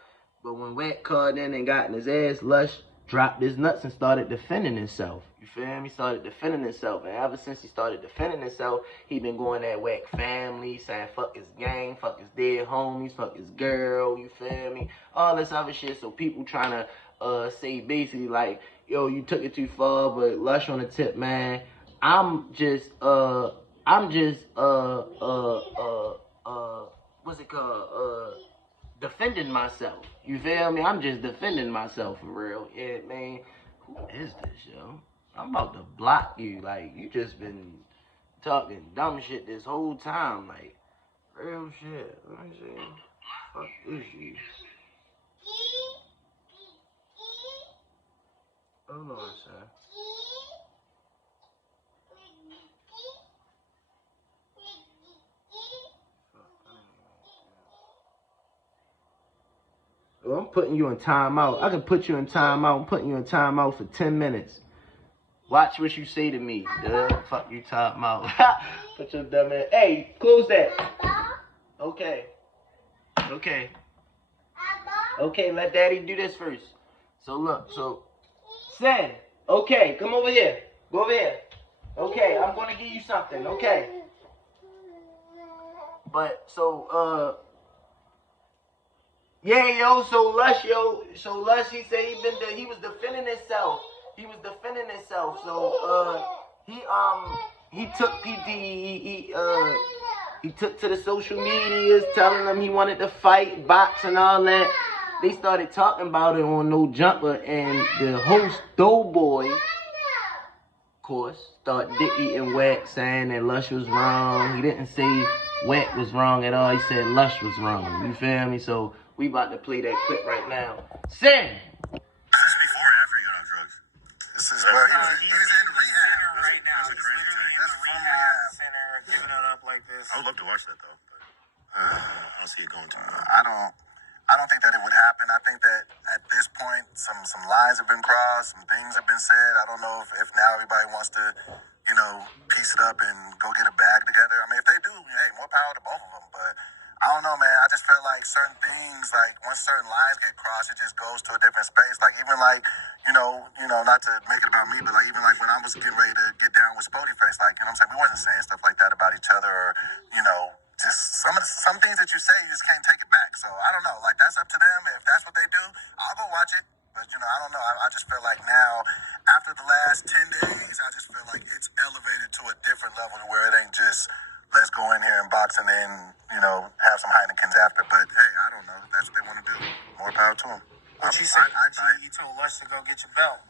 But when Whack called in and got in his ass, Lush dropped his nuts and started defending himself. You feel me? Started defending himself. And ever since he started defending himself, he been going at Whack family, saying fuck his gang, fuck his dead homies, fuck his girl, you feel me? All this other shit. So people trying to say basically like, yo, you took it too far, but Lush on the tip, man. I'm just what's it called? Defending myself. You feel me? I'm just defending myself for real. Yeah, man. Who is this, yo? I'm about to block you. Like, you just been talking dumb shit this whole time. Like, real shit. Let me see. Fuck is you? Hold on, son. Well, I'm putting you in timeout. I can put you in timeout. I'm putting you in timeout for 10 minutes. Watch what you say to me, duh. Fuck you, timeout. Put your dumb ass. Hey, close that. Okay. Okay. Okay, let daddy do this first. So look, Sen, okay, come over here. Go over here. Okay, I'm gonna give you something, okay. But yeah, yo, so Lush, he said he was defending himself. He was defending himself. So he took to the social medias telling them he wanted to fight, box and all that. They started talking about it on No Jumper, and the host Doughboy, of course, started dick eating Whack, saying that Lush was wrong. He didn't say Whack was wrong at all. He said Lush was wrong. You feel me? So we about to play that clip right now. Sin. Is this before or after he got on drugs? This is where he was in rehab right now. He's literally in the rehab center, giving it up like this. I would love to watch that though, but I don't see it going to. I don't think that it would happen. I think that at this point, some lines have been crossed, some things have been said. I don't know if now everybody wants to, piece it up and go get a bag together. I mean, if they do, hey, more power to both of them. But I don't know, man. I just feel like certain things, like once certain lines get crossed, it just goes to a different space. Like even like, not to make it about me, but like even like when I was getting ready to get down with Blueface, like, what I'm saying? We wasn't saying stuff like that about each other or, just some things that you say, you just can't take it back. So I don't know. Like that's up to them. If that's what they do, I'll go watch it. But I don't know. I just feel like now, after the last 10 days, I just feel like it's elevated to a different level to where it ain't just let's go in here and box and then have some Heinekens after. But hey, I don't know. If that's what they want to do. More power to them. What you said? You told Lush to go get your belt.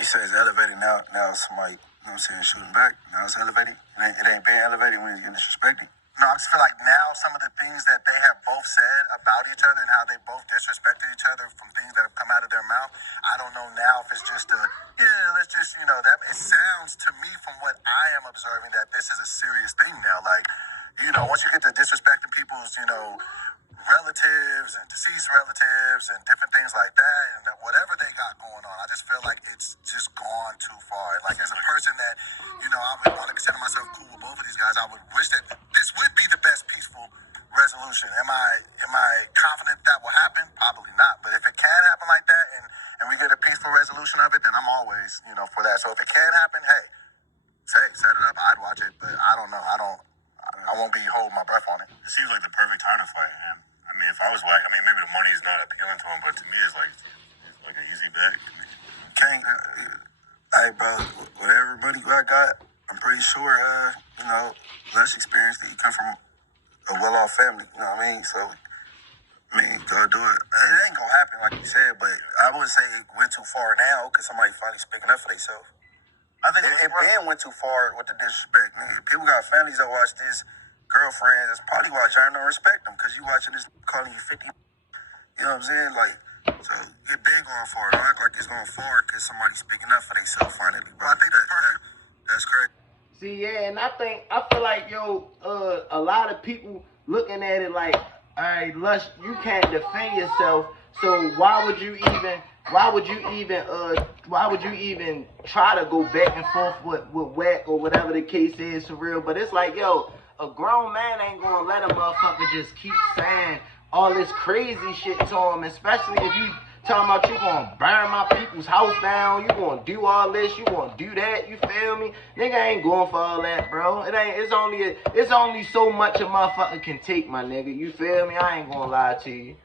He says elevated now. Now somebody, shooting back. Now it's elevated. It ain't being elevated when it's getting disrespected. No, I just feel like now some of the things that they have both said about each other and how they both disrespected each other from things that have come out of their mouth, I don't know now if it's just let's just, that it sounds to me from what I am observing that this is a serious thing now. Like, once you get to disrespecting people's, relatives and deceased relatives and different things like that and whatever they got going on, I just feel like it's just gone too far. Like, as a person that, I would want to consider myself cool with both of these guys, I would wish that this would be the best peaceful resolution. Am I confident that will happen? Probably not. But if it can happen like that and we get a peaceful resolution of it, then I'm always, for that. So if it can happen, hey, set it up. I'd watch it, but I don't know. I won't be holding my breath on it. It seems like the perfect time to fight him. I mean, if I was Wack, maybe the money is not appealing to him, but to me, it's like an easy bet. King, hey, bro, with everybody I got, I'm pretty sure, less experienced that you come from a well-off family, you know what I mean? So, go do it. It ain't gonna happen like you said, but I wouldn't say it went too far now because somebody finally speaking up for themselves. I think it Ben went too far with the disrespect. Nigga. People got families that watch this, girlfriends. That's probably why John don't respect them because you watching this calling you 50. You know what I'm saying? Like, so it been going far. Don't act like it's going far because somebody's speaking up for themselves finally, bro. I think that's correct. See, yeah, and I feel like, a lot of people looking at it like, all right, Lush, you can't defend yourself, so why would you even try to go back and forth with Wack or whatever the case is for real? But it's like, a grown man ain't gonna let a motherfucker just keep saying all this crazy shit to him, especially if you talking about you gonna burn my people's house down, you gonna do all this, you gonna do that, you feel me? Nigga ain't going for all that, bro. It's only so much a motherfucker can take, my nigga. You feel me? I ain't gonna lie to you.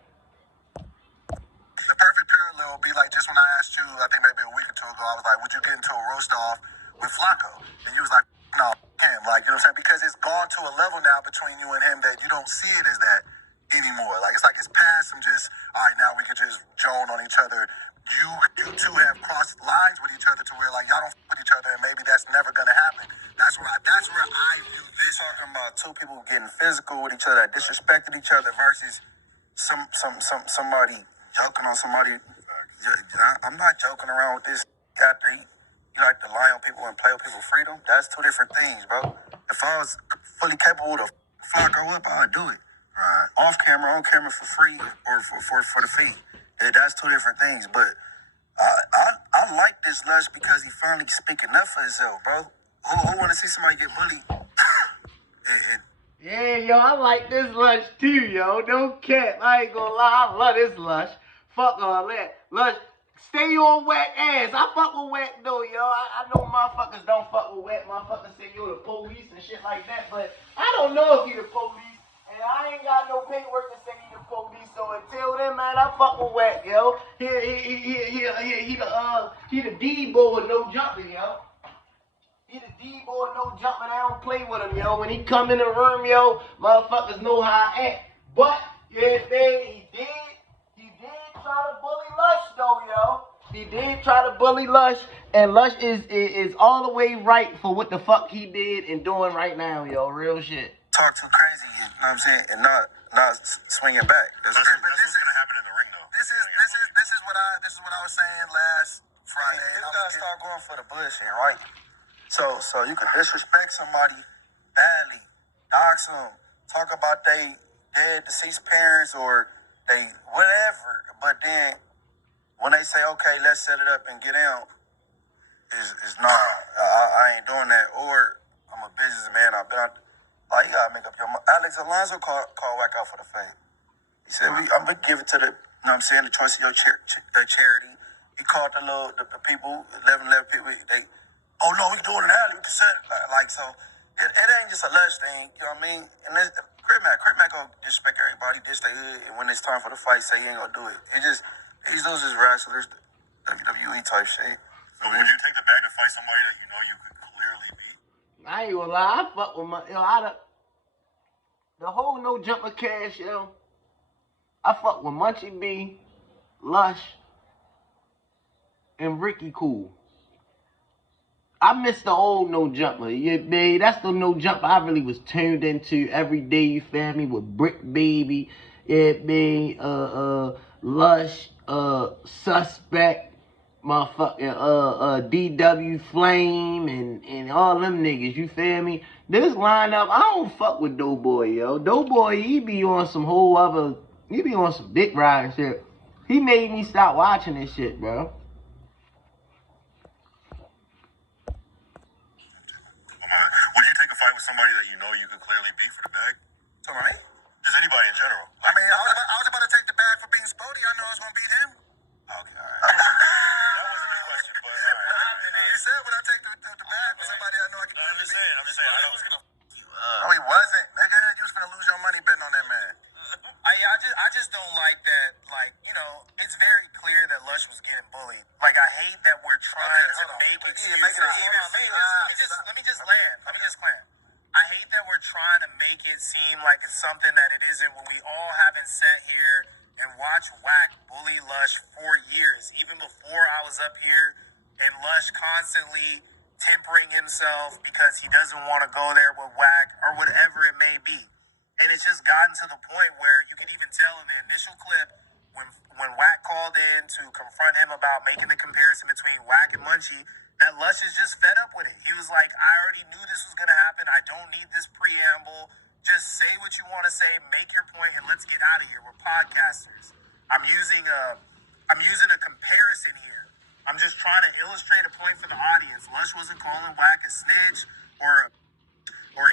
The perfect parallel would be like just when I asked you, I think maybe a week or two ago, I was like, would you get into a roast off with Flacco? And you was like, no, can't. Like, you know what I'm saying? Because it's gone to a level now between you and him that you don't see it as that anymore. Like, it's past some just, all right, now we can just joan on each other. You two have crossed lines with each other to where, like, y'all don't f with each other, and maybe that's never gonna happen. That's where I view this. Talking about two people getting physical with each other, that disrespected each other versus somebody joking on somebody. I'm not joking around with this after you like to lie on people and play with people's freedom. That's two different things, bro. If I was fully capable to fuck her up, I would do it. Off camera, on camera for free, or for the fee. That's two different things. But I like this Lush because he finally speaking up for himself, bro. Who want to see somebody get bullied? Yeah, I like this Lush too, yo. No cap. I ain't gonna lie, I love this Lush. Fuck all that. Lush, stay on Wack ass. I fuck with Wack though, yo. I know motherfuckers don't fuck with Wack. Motherfuckers say you're the police and shit like that, but I don't know if he the police. And I ain't got no paperwork to say he the police, so until then, man, I fuck with Wack, yo. He the D-boy with no jumping, yo. He the D-boy, no jumping. I don't play with him, yo. When he come in the room, yo, motherfuckers know how I act. But, yeah, he did try to bully Lush, though, yo. He did try to bully Lush, and Lush is all the way right for what the fuck he did and doing right now, yo. Real shit. Talk too crazy, you know what I'm saying, and not swinging back. That's what's gonna happen in the ring, though. This is what I was saying last Friday. You gotta start going for the bullshit, right? So you can disrespect somebody badly, dox them, talk about they dead deceased parents or they whatever, but then when they say okay, let's set it up and get out, is nah. I ain't doing that. Or I'm a businessman. I've been out. Like, you gotta make up your mind. Alex Alonso called Wack out for the fame. He said, I'm gonna give it to the, you know what I'm saying, the choice of your charity. He called the people, 11 people, oh no, we doing it now, we can set it. Like, so, it ain't just a Lush thing, you know what I mean? And Crip Mac gonna disrespect everybody, diss their hood, and when it's time for the fight, say he ain't gonna do it. He's those just wrestlers, WWE type shit. So would you take the bag to fight somebody that you know you could clearly beat? I ain't gonna lie, I fuck with the whole no jumper cash, yo. I fuck with Munchie B, Lush, and Ricky Cool. I miss the old no jumper. Yeah, babe. That's the no jumper I really was tuned into every day, you feel me? With Brick Baby, yeah, babe, Lush, Suspect, motherfucking DW Flame and all them niggas, you feel me? This lineup, I don't fuck with Doughboy, yo. Doughboy, he be on some whole other, he be on some dick riding shit. He made me stop watching this shit, bro. Would you take a fight with somebody that you know you could clearly beat for the bag? Somebody? Just anybody in general. I mean, I was about to take the bag for being Spody. I know I was going to beat him. Okay, all right. That wasn't the question, but all right. You said would I take the bag for somebody I know I could beat? I'm just saying. I know it's going to no, he wasn't. Nigga, you was going to lose your money betting on that man. I just don't like that. Like, you know, it's very clear that Lush was getting bullied. Like, I hate that we're trying to make it seem let me just land. I hate that we're trying to make it seem like it's something that it isn't when we all haven't sat here and watched Wack bully Lush for years. Even before I was up here and Lush constantly tempering himself because he doesn't want to go there with Wack or whatever it may be. And it's just gotten to the point where you can even tell in the initial clip when Wack called in to confront him about making the comparison between Wack and Munchie, that Lush is just fed up with it. He was like, I already knew this was going to happen. I don't need this preamble. Just say what you want to say, make your point, and let's get out of here. We're podcasters. I'm using a comparison here. I'm just trying to illustrate a point for the audience. Lush wasn't calling Wack a snitch or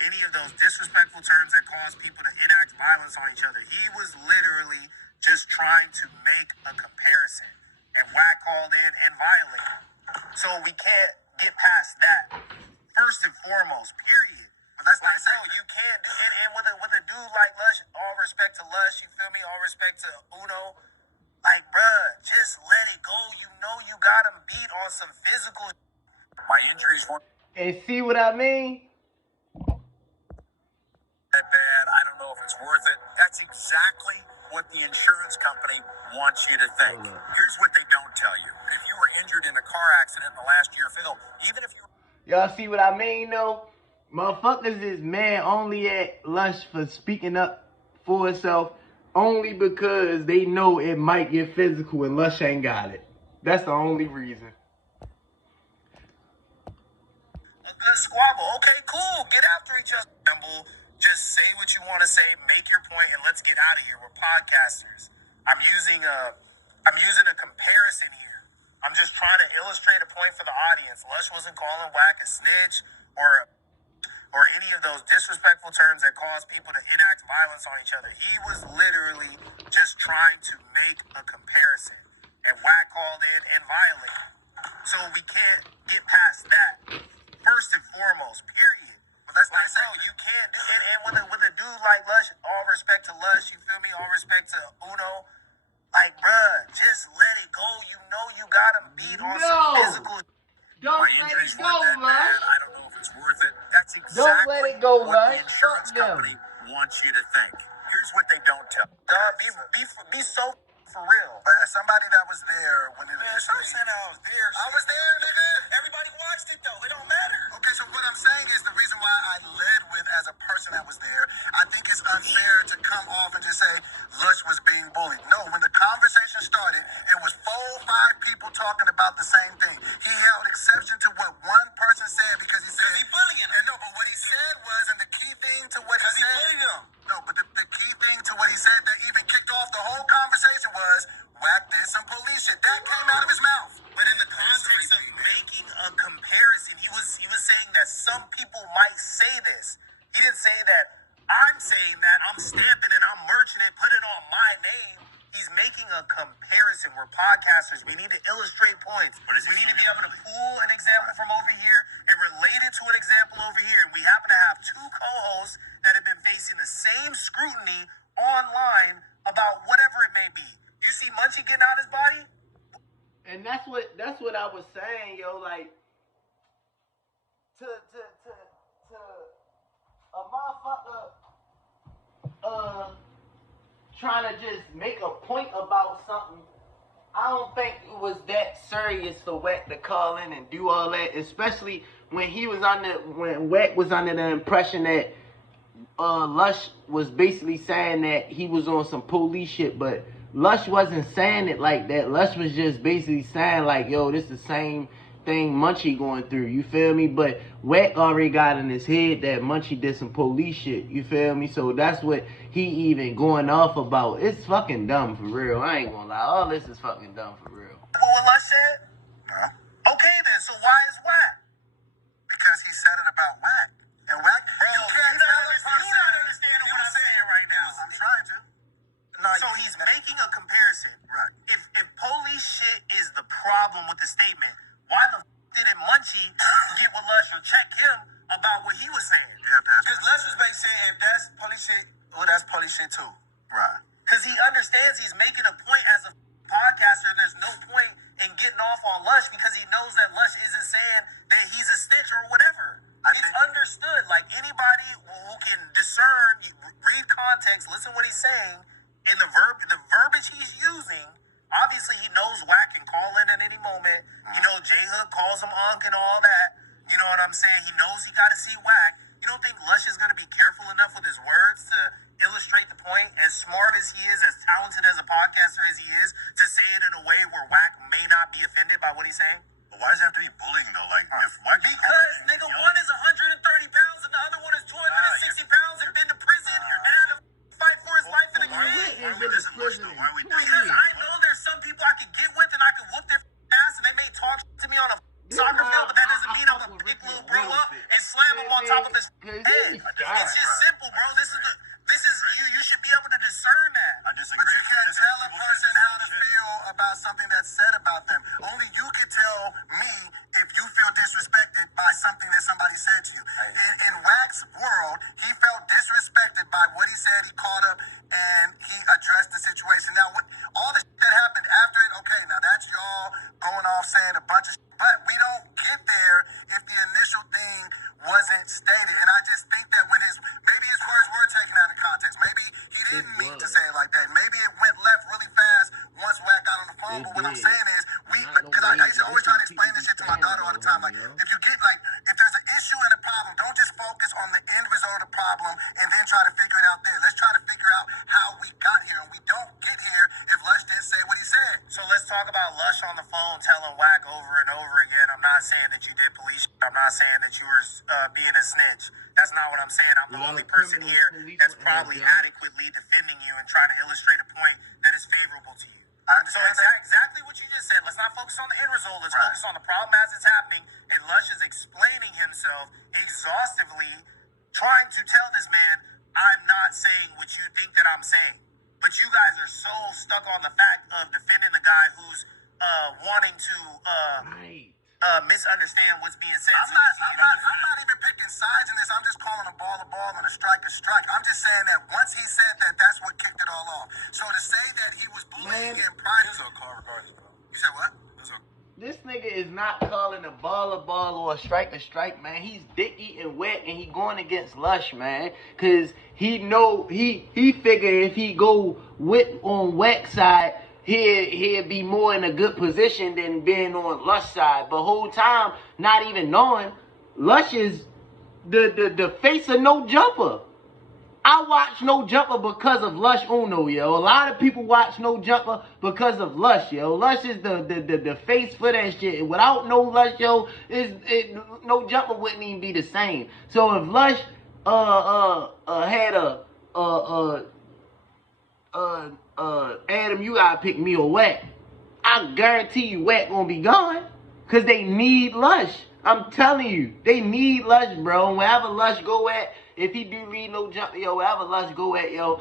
any of those disrespectful terms that cause people to enact violence on each other. He was literally just trying to make a comparison. And Wack called in and violated. So we can't get past that. First and foremost, period. But that's like, no, you can't do it. And with a dude like Lush, all respect to Lush, you feel me? All respect to Uno. Like, bruh, just let it go. You know you got him beat on some physical. My injuries weren't And see what I mean? that bad. I don't know if it's worth it. That's exactly what the insurance company wants you to think. Here's what they don't tell you. If you were injured in a car accident in the last year, Phil, even if you... Y'all see what I mean, though? Motherfuckers is mad only at Lush for speaking up for itself only because they know it might get physical and Lush ain't got it. That's the only reason. A squabble. Okay, cool. Get after each other. Just say what you want to say, make your point, and let's get out of here. We're podcasters. I'm using a comparison here. I'm just trying to illustrate a point for the audience. Lush wasn't calling Wack a snitch or any of those disrespectful terms that cause people to enact violence on each other. He was literally just trying to make a comparison. And Wack called in and violated. So we can't get past that. First and foremost, period. But that's like, no, you can't do it. And with a dude like Lush, all respect to Lush, you feel me? All respect to Uno. Like, bruh, just let it go. You know you got him beat on some physical. Don't My let injuries it go, weren't that Lush. bad. I don't know if it's worth it. That's exactly Don't let it go, what Lush. the insurance Fuck them. company wants you to think. Here's what they don't tell. Be so for real. But as somebody that was there when it stop saying I was there. I was there, nigga. Everybody watched it though. It don't matter. Okay, so what I'm saying is the reason why I led with as a person that was there, I think it's unfair to come off and just say Lush was being bullied. No, when the conversation started, it was 4 or 5 people talking about the same thing. He held exception to what one person said because he said he bullying him. And no, but what he said was, and the key thing to what he said, no, but the key thing to what he said that even kicked off the whole conversation was Wack did some police shit. That came out of his mouth. But in the context of making a comparison, he was saying that some people might say this. He didn't say that I'm saying that, I'm stamping it, I'm merching it, put it on my name. He's making a comparison. We're podcasters. We need to illustrate points. We need to be able to pull an example from over here and relate it to an example over here. And we happen to have 2 co-hosts that have been facing the same scrutiny online about whatever it may be. You see Munchie getting out his body? And that's what I was saying, yo. Like to a motherfucker trying to just make a point about something. I don't think it was that serious for Wack to call in and do all that, especially when Wack was under the impression that Lush was basically saying that he was on some police shit, but Lush wasn't saying it like that. Lush was just basically saying like, yo, this is the same thing Munchie going through, you feel me? But Wack already got in his head that Munchie did some police shit, you feel me? So that's what he even going off about. It's fucking dumb for real. I ain't gonna lie. All this is fucking dumb for real. What Lush said? Okay then, so why is Wack? Because he said it about Wack. And Wack, bro, you can't tell the person. You're not understanding what I'm saying right now. I'm trying to. No, so he's making a comparison. Right. If police shit is the problem with the statement, why the didn't Munchie get with Lush or check him about what he was saying? Because Lush was basically saying, if that's police shit, well, that's police shit too. Right. Because he understands he's making a point as a podcaster. There's no point in getting off on Lush because he knows that Lush isn't saying that he's a snitch or whatever. It's understood. Like anybody who can discern, read context, listen what he's saying, and the verbiage he's using. Obviously, he knows Wack can call in at any moment. You know, J-Hook calls him Unk and all that. You know what I'm saying? He knows he got to see Wack. You don't think Lush is going to be careful enough with his words to illustrate the point? As smart as he is, as talented as a podcaster as he is, to say it in a way where Wack may not be offended by what he's saying? But why does it have to be bullying, though? Like, if Wack... Because, nigga, one is 130 pounds and the other one is 260 pounds and been to prison and had to fight for his life in a cage. Why are we disillusioned? Why are we because I know there's some people I could get with and I could whoop their ass and they may talk to me on a soccer field, but that doesn't mean I'm gonna pick little bro up and slam him on top of his head. It's just simple, bro. This is you should be able to discern that. I disagree. But you can't tell a person how to feel about something that's said about them. Only you can tell me if you feel disrespected by something that somebody said to you. In Wack's world, he felt disrespected by what he said. He caught up and he addressed the situation. Now, all the shit that happened after it, okay, now that's y'all going off saying a bunch of shit, but we don't get there if the initial thing wasn't stated. And I just think that when maybe his words were taken out of context. Maybe he didn't mean to say it like that. Maybe it went left really fast once Wack got on the phone. But what I'm saying is, because I used to always try to explain this shit to my daughter all the time. Like, if you get if there's an issue and a problem, don't just focus on the end result of the problem and then try to figure it out there. Let's try to figure out how we got here. And we don't get here if Lush didn't say what he said. So let's talk about Lush on the phone telling Wack over and over again, I'm not saying that you did police shit. I'm not saying that you were being a snitch. That's not what I'm saying. I'm the only person here that's probably adequately defending you and trying to illustrate a point that is favorable to you. So exactly what you just said. Let's not focus on the end result. Let's focus on the problem as it's happening. And Lush is explaining himself exhaustively, trying to tell this man, I'm not saying what you think that I'm saying. But you guys are so stuck on the fact of defending the guy who's wanting to misunderstand what's being said. I'm not even picking sides in this. I'm just calling a ball and a strike a strike. I'm just saying that once he said that, that's what kicked it all off. So to say that he was bullying in private... This is a call regardless, bro. You said what? This nigga is not calling a ball or a strike, man. He's dick-eating wet and he going against Lush, man. Cause he figure if he go on Wack's side, he'll be more in a good position than being on Lush's side. But whole time, not even knowing, Lush is the face of No Jumper. I watch No Jumper because of Lush Uno, yo. A lot of people watch No Jumper because of Lush, yo. Lush is the face for that shit. Without no Lush, yo, No Jumper wouldn't even be the same. So if Lush had Adam, you gotta pick me or Wack, I guarantee you Wack gonna be gone. Cause they need Lush. I'm telling you, they need Lush, bro. And wherever Lush go at, if he do lead No Jumper, yo, wherever Lush go at, yo,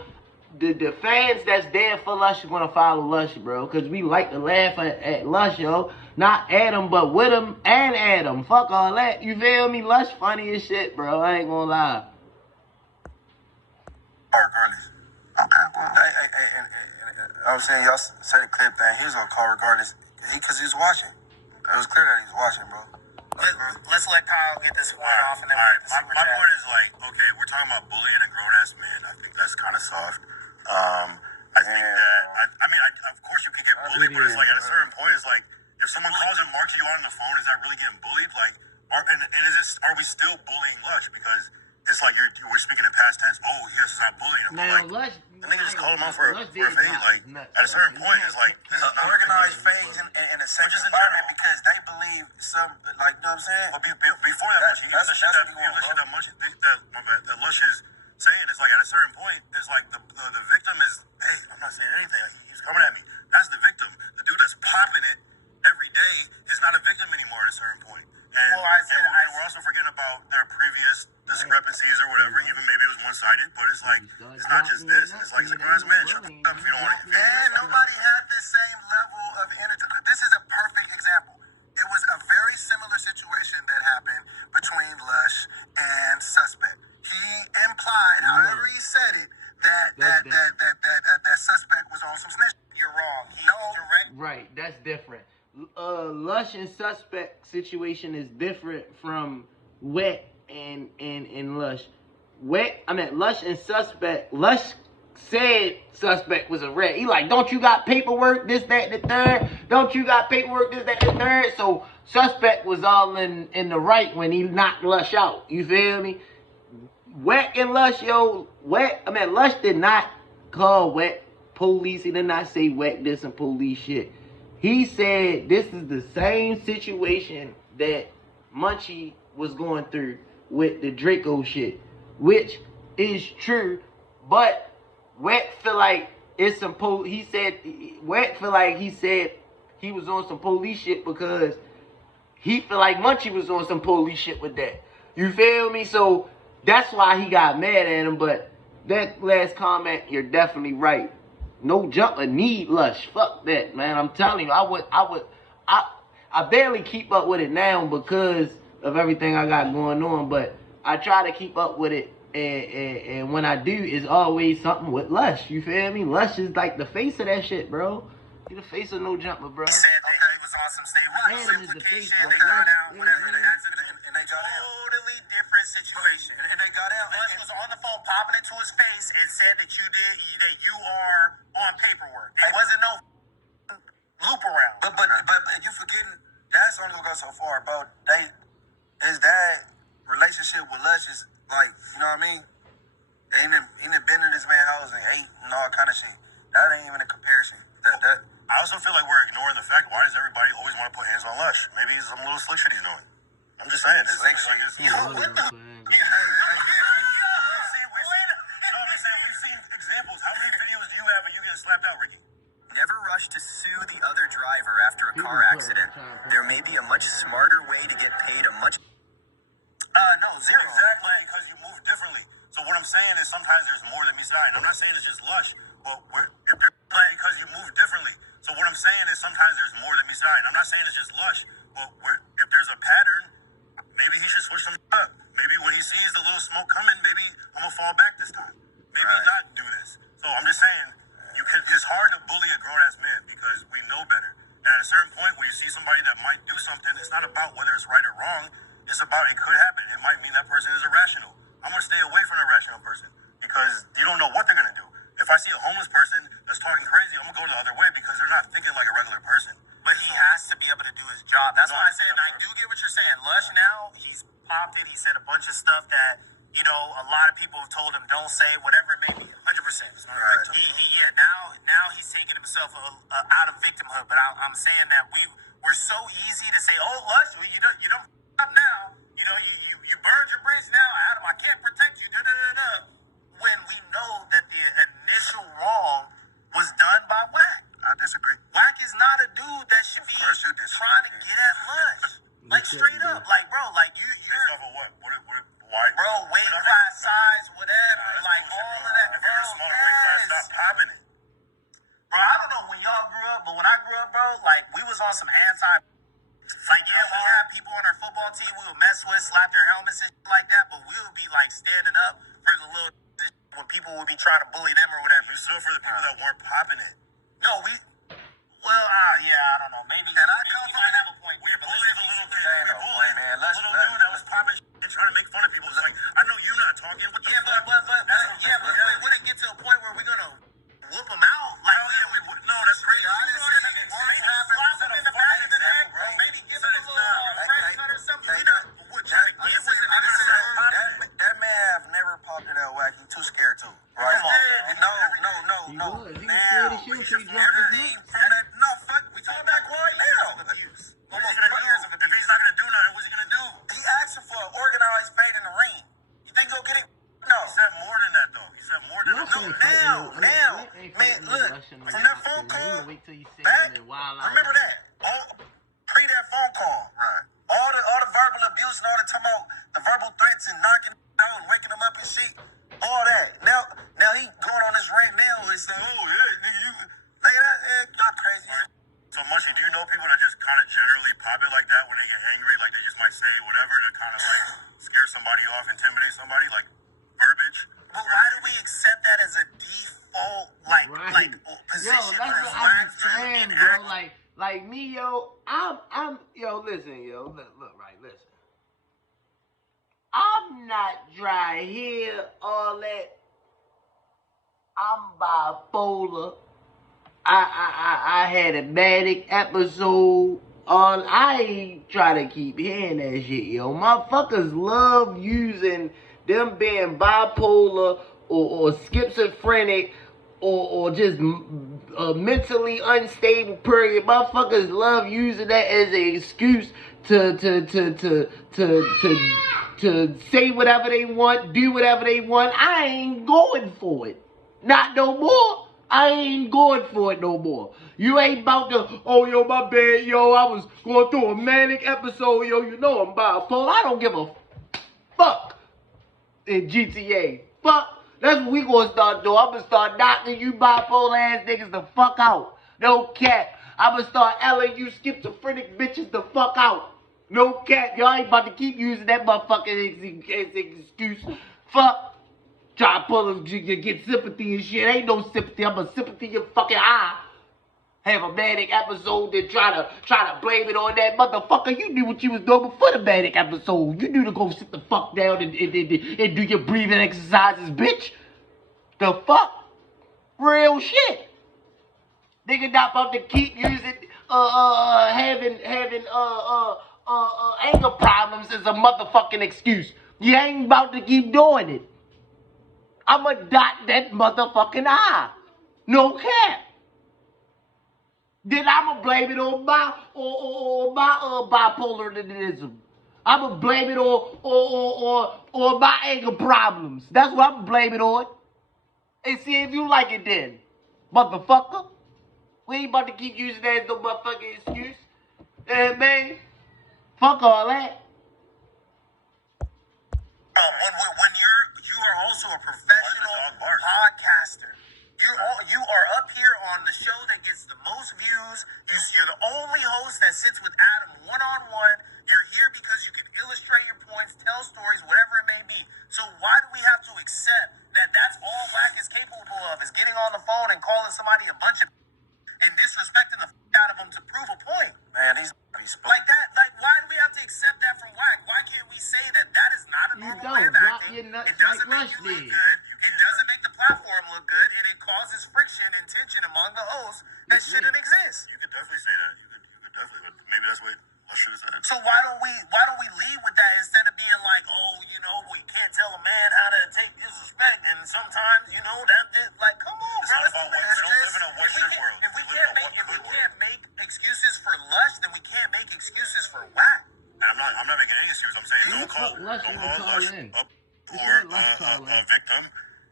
the fans that's there for Lush are gonna follow Lush, bro. Cause we like to laugh at Lush, yo. Not at him, but with him and at him. Fuck all that. You feel me? Lush funny as shit, bro. I ain't gonna lie. Okay, well, I was saying, y'all said the clip that he was gonna call regardless, because he was watching. It was clear that he was watching, bro. Let's let Kyle get this one off and then my point is like, okay, we're talking about bullying a grown-ass man. I think that's kind of soft. I think that, of course you can get bullied, but it's like at a certain point, it's like, if someone calls him Marky on the phone, is that really getting bullied? Like, are we still bullying Lush? Because it's like we're speaking in past tense. Oh, yes, it's not bullying him. Now, Like, Lush, I think just call him out for a Lush fade. did Like, nuts, at a certain bro. point, it's like It's an organized phase in a safe environment because they believe some, like, you know what I'm saying? But before that, That's that Lush is saying, it's like at a certain point, it's like the victim is, hey, I'm not saying anything. He's coming at me. That's the victim. The dude that's popping it every day is not a victim anymore at a certain point. And, we're also forgetting about their previous discrepancies or whatever. Even maybe it was one-sided, but it's like it's not just this. It's like a grown man. Shut the fuck up if you don't want to. And nobody had the same level of energy. This is a perfect example. It was a very similar situation that happened between Lush and Suspect. He implied, however he said it, that Suspect was on some snitch. You're wrong. Right, that's different. Lush and Suspect situation is different from Wet and Lush. Lush and Suspect. Lush said Suspect was a rat. He like, don't you got paperwork, this, that, the third? Don't you got paperwork, this, that, the third? So Suspect was all in the right when he knocked Lush out. You feel me? Wet and Lush, Lush did not call Wet police. He did not say Wet did some police shit. He said this is the same situation that Munchie was going through with the Draco shit, which is true, but Wet feel like it's some Wet feel like he said he was on some police shit because he feel like Munchie was on some police shit with that. You feel me? So that's why he got mad at him, but that last comment, you're definitely right. No jumper need Lush. Fuck that, man. I'm telling you, I barely keep up with it now because of everything I got going on, but I try to keep up with it, and when I do, it's always something with Lush. You feel me? Lush is like the face of that shit, bro. He the face of No Jumper, bro. He said that he was on some state Adam is the face, simplification. but They got Lush, out, whatever, and they got out. Totally different situation. And they got out. Lush was on the phone popping it to his face and said that you are on paperwork. There wasn't no loop around. But you forgetting that's only gonna go so far, bro. That relationship with Lush is like, you know what I mean? They ain't been in this man's house and ate and all kind of shit. That ain't even a comparison. I also feel like we're ignoring the fact, why does everybody always want to put hands on Lush? Maybe it's some little slick shit he's doing. I'm just saying. Slick shit. We've seen examples. How many videos do you have of you getting slapped out, Ricky? Never rush to sue the other driver after a car accident. There may be a much smarter way to get paid a much... No, zero. Exactly, because you move differently. So what I'm saying is sometimes there's more than meets the eye. I'm not saying it's just Lush, but because you move differently. So what I'm saying is sometimes there's more than meets the eye. I'm not saying it's just Lush, but if there's a pattern, maybe he should switch them up. Maybe when he sees the little smoke coming, maybe I'm going to fall back this time. Maybe not do this. So I'm just saying, it's hard to bully a grown-ass man because we know better. And at a certain point, when you see somebody that might do something, it's not about whether it's right or wrong. It's about it could happen. It might mean that person is irrational. I'm going to stay away from an irrational person because you don't know what they're going to do. If I see a homeless person that's talking crazy, I'm going to go the other way because they're not thinking like a regular person. But he has to be able to do his job. That's why I said, and I do get what you're saying. Lush now, he's popped it. He said a bunch of stuff that, a lot of people have told him don't say, whatever it may be. 100%. Now he's taking himself out of victimhood. But I'm saying that we're so easy to say, oh, Lush, you don't up now. You burned your bridge now, Adam. I can't protect you. When we know that the initial wrong was done by Wack. I disagree. Wack is not a dude that should be trying to get at Lush. Like, straight up. Like, bro, like, you're... Why? Bro, weight class, size, whatever. Like, all of that. Bro, Stop popping it. Bro, I don't know when y'all grew up, but when I grew up, bro, like, we was on some anti... Like, yeah, we had people on our football team we would mess with, slap their helmets and shit like that, but we would be, like, standing up for the little... when people would be trying to bully them or whatever. You stood for the people that weren't popping it. No, I don't know. Maybe... And I come from... might have a point We there, but bullied the little kid. We bullied man. the little dude that was popping shit and trying to make fun of people. It's like, I know you're not talking. What the fuck? but we didn't get to a point where we're gonna whoop them out. Like, No, that's crazy. slap them in the back of the neck. generally pop it like that when they get angry. Like they just might say whatever to kind of like scare somebody off, intimidate somebody, like verbiage. But why do we accept that as a default, like position? Yo, that's what I be saying, bro. Like me, yo, yo, listen, yo, look, right, listen. I'm not dry here, all that. I'm bipolar. I had a manic episode. I ain't try to keep hearing that shit, yo. Motherfuckers love using them being bipolar or schizophrenic or just a mentally unstable period. Motherfuckers love using that as an excuse to say whatever they want, do whatever they want. I ain't going for it. Not no more. I ain't going for it no more. You ain't about to, oh, yo, my bad, yo, I was going through a manic episode, yo, you know I'm bipolar. I don't give a fuck in GTA. Fuck. That's what we gonna start doing. I'm gonna start knocking you bipolar ass niggas the fuck out. No cap. I'm gonna start L'ing you schizophrenic bitches the fuck out. No cap. Y'all ain't about to keep using that motherfucking excuse. Fuck. Try to pull them, get sympathy and shit. Ain't no sympathy. I'm a sympathy in your fucking eye. Have a manic episode, then try to blame it on that motherfucker. You knew what you was doing before the manic episode. You knew to go sit the fuck down and do your breathing exercises, bitch. The fuck? Real shit. Nigga not about to keep using having anger problems as a motherfucking excuse. You ain't about to keep doing it. I'ma dot that motherfucking eye. No cap. Then I'ma blame it on my bipolarism. I'ma blame it on my anger problems. That's what I'ma blame it on. And see if you like it then. Motherfucker. We ain't about to keep using that as no motherfucking excuse. And man, fuck all that. When you are also a professional podcaster. You are up here on the show that gets the most views. You're the only host that sits with Adam one-on-one. You're here because you can illustrate your points, tell stories, whatever it may be. So why do we have to accept that that's all Wack is capable of, is getting on the phone and calling somebody a bunch of and disrespecting the out of them to prove a point? Man, he's like that. Like, why do we have to accept that from Wack? Why can't we say that that is not a normal way of acting? It doesn't make you look good. It doesn't make the platform look good, and it causes friction and tension among the hosts that shouldn't exist. You could definitely say that. You could definitely. Maybe that's what I should have said. So why don't we lead with that instead of being like, oh, you know, we can't tell a man how to take disrespect, and sometimes, you know, that just like, come on, bro. We don't live in a one shit world. If we can't make excuses for Lush, then we can't make excuses for Wack. And I'm not making any excuse. I'm saying don't call Lush up or a victim.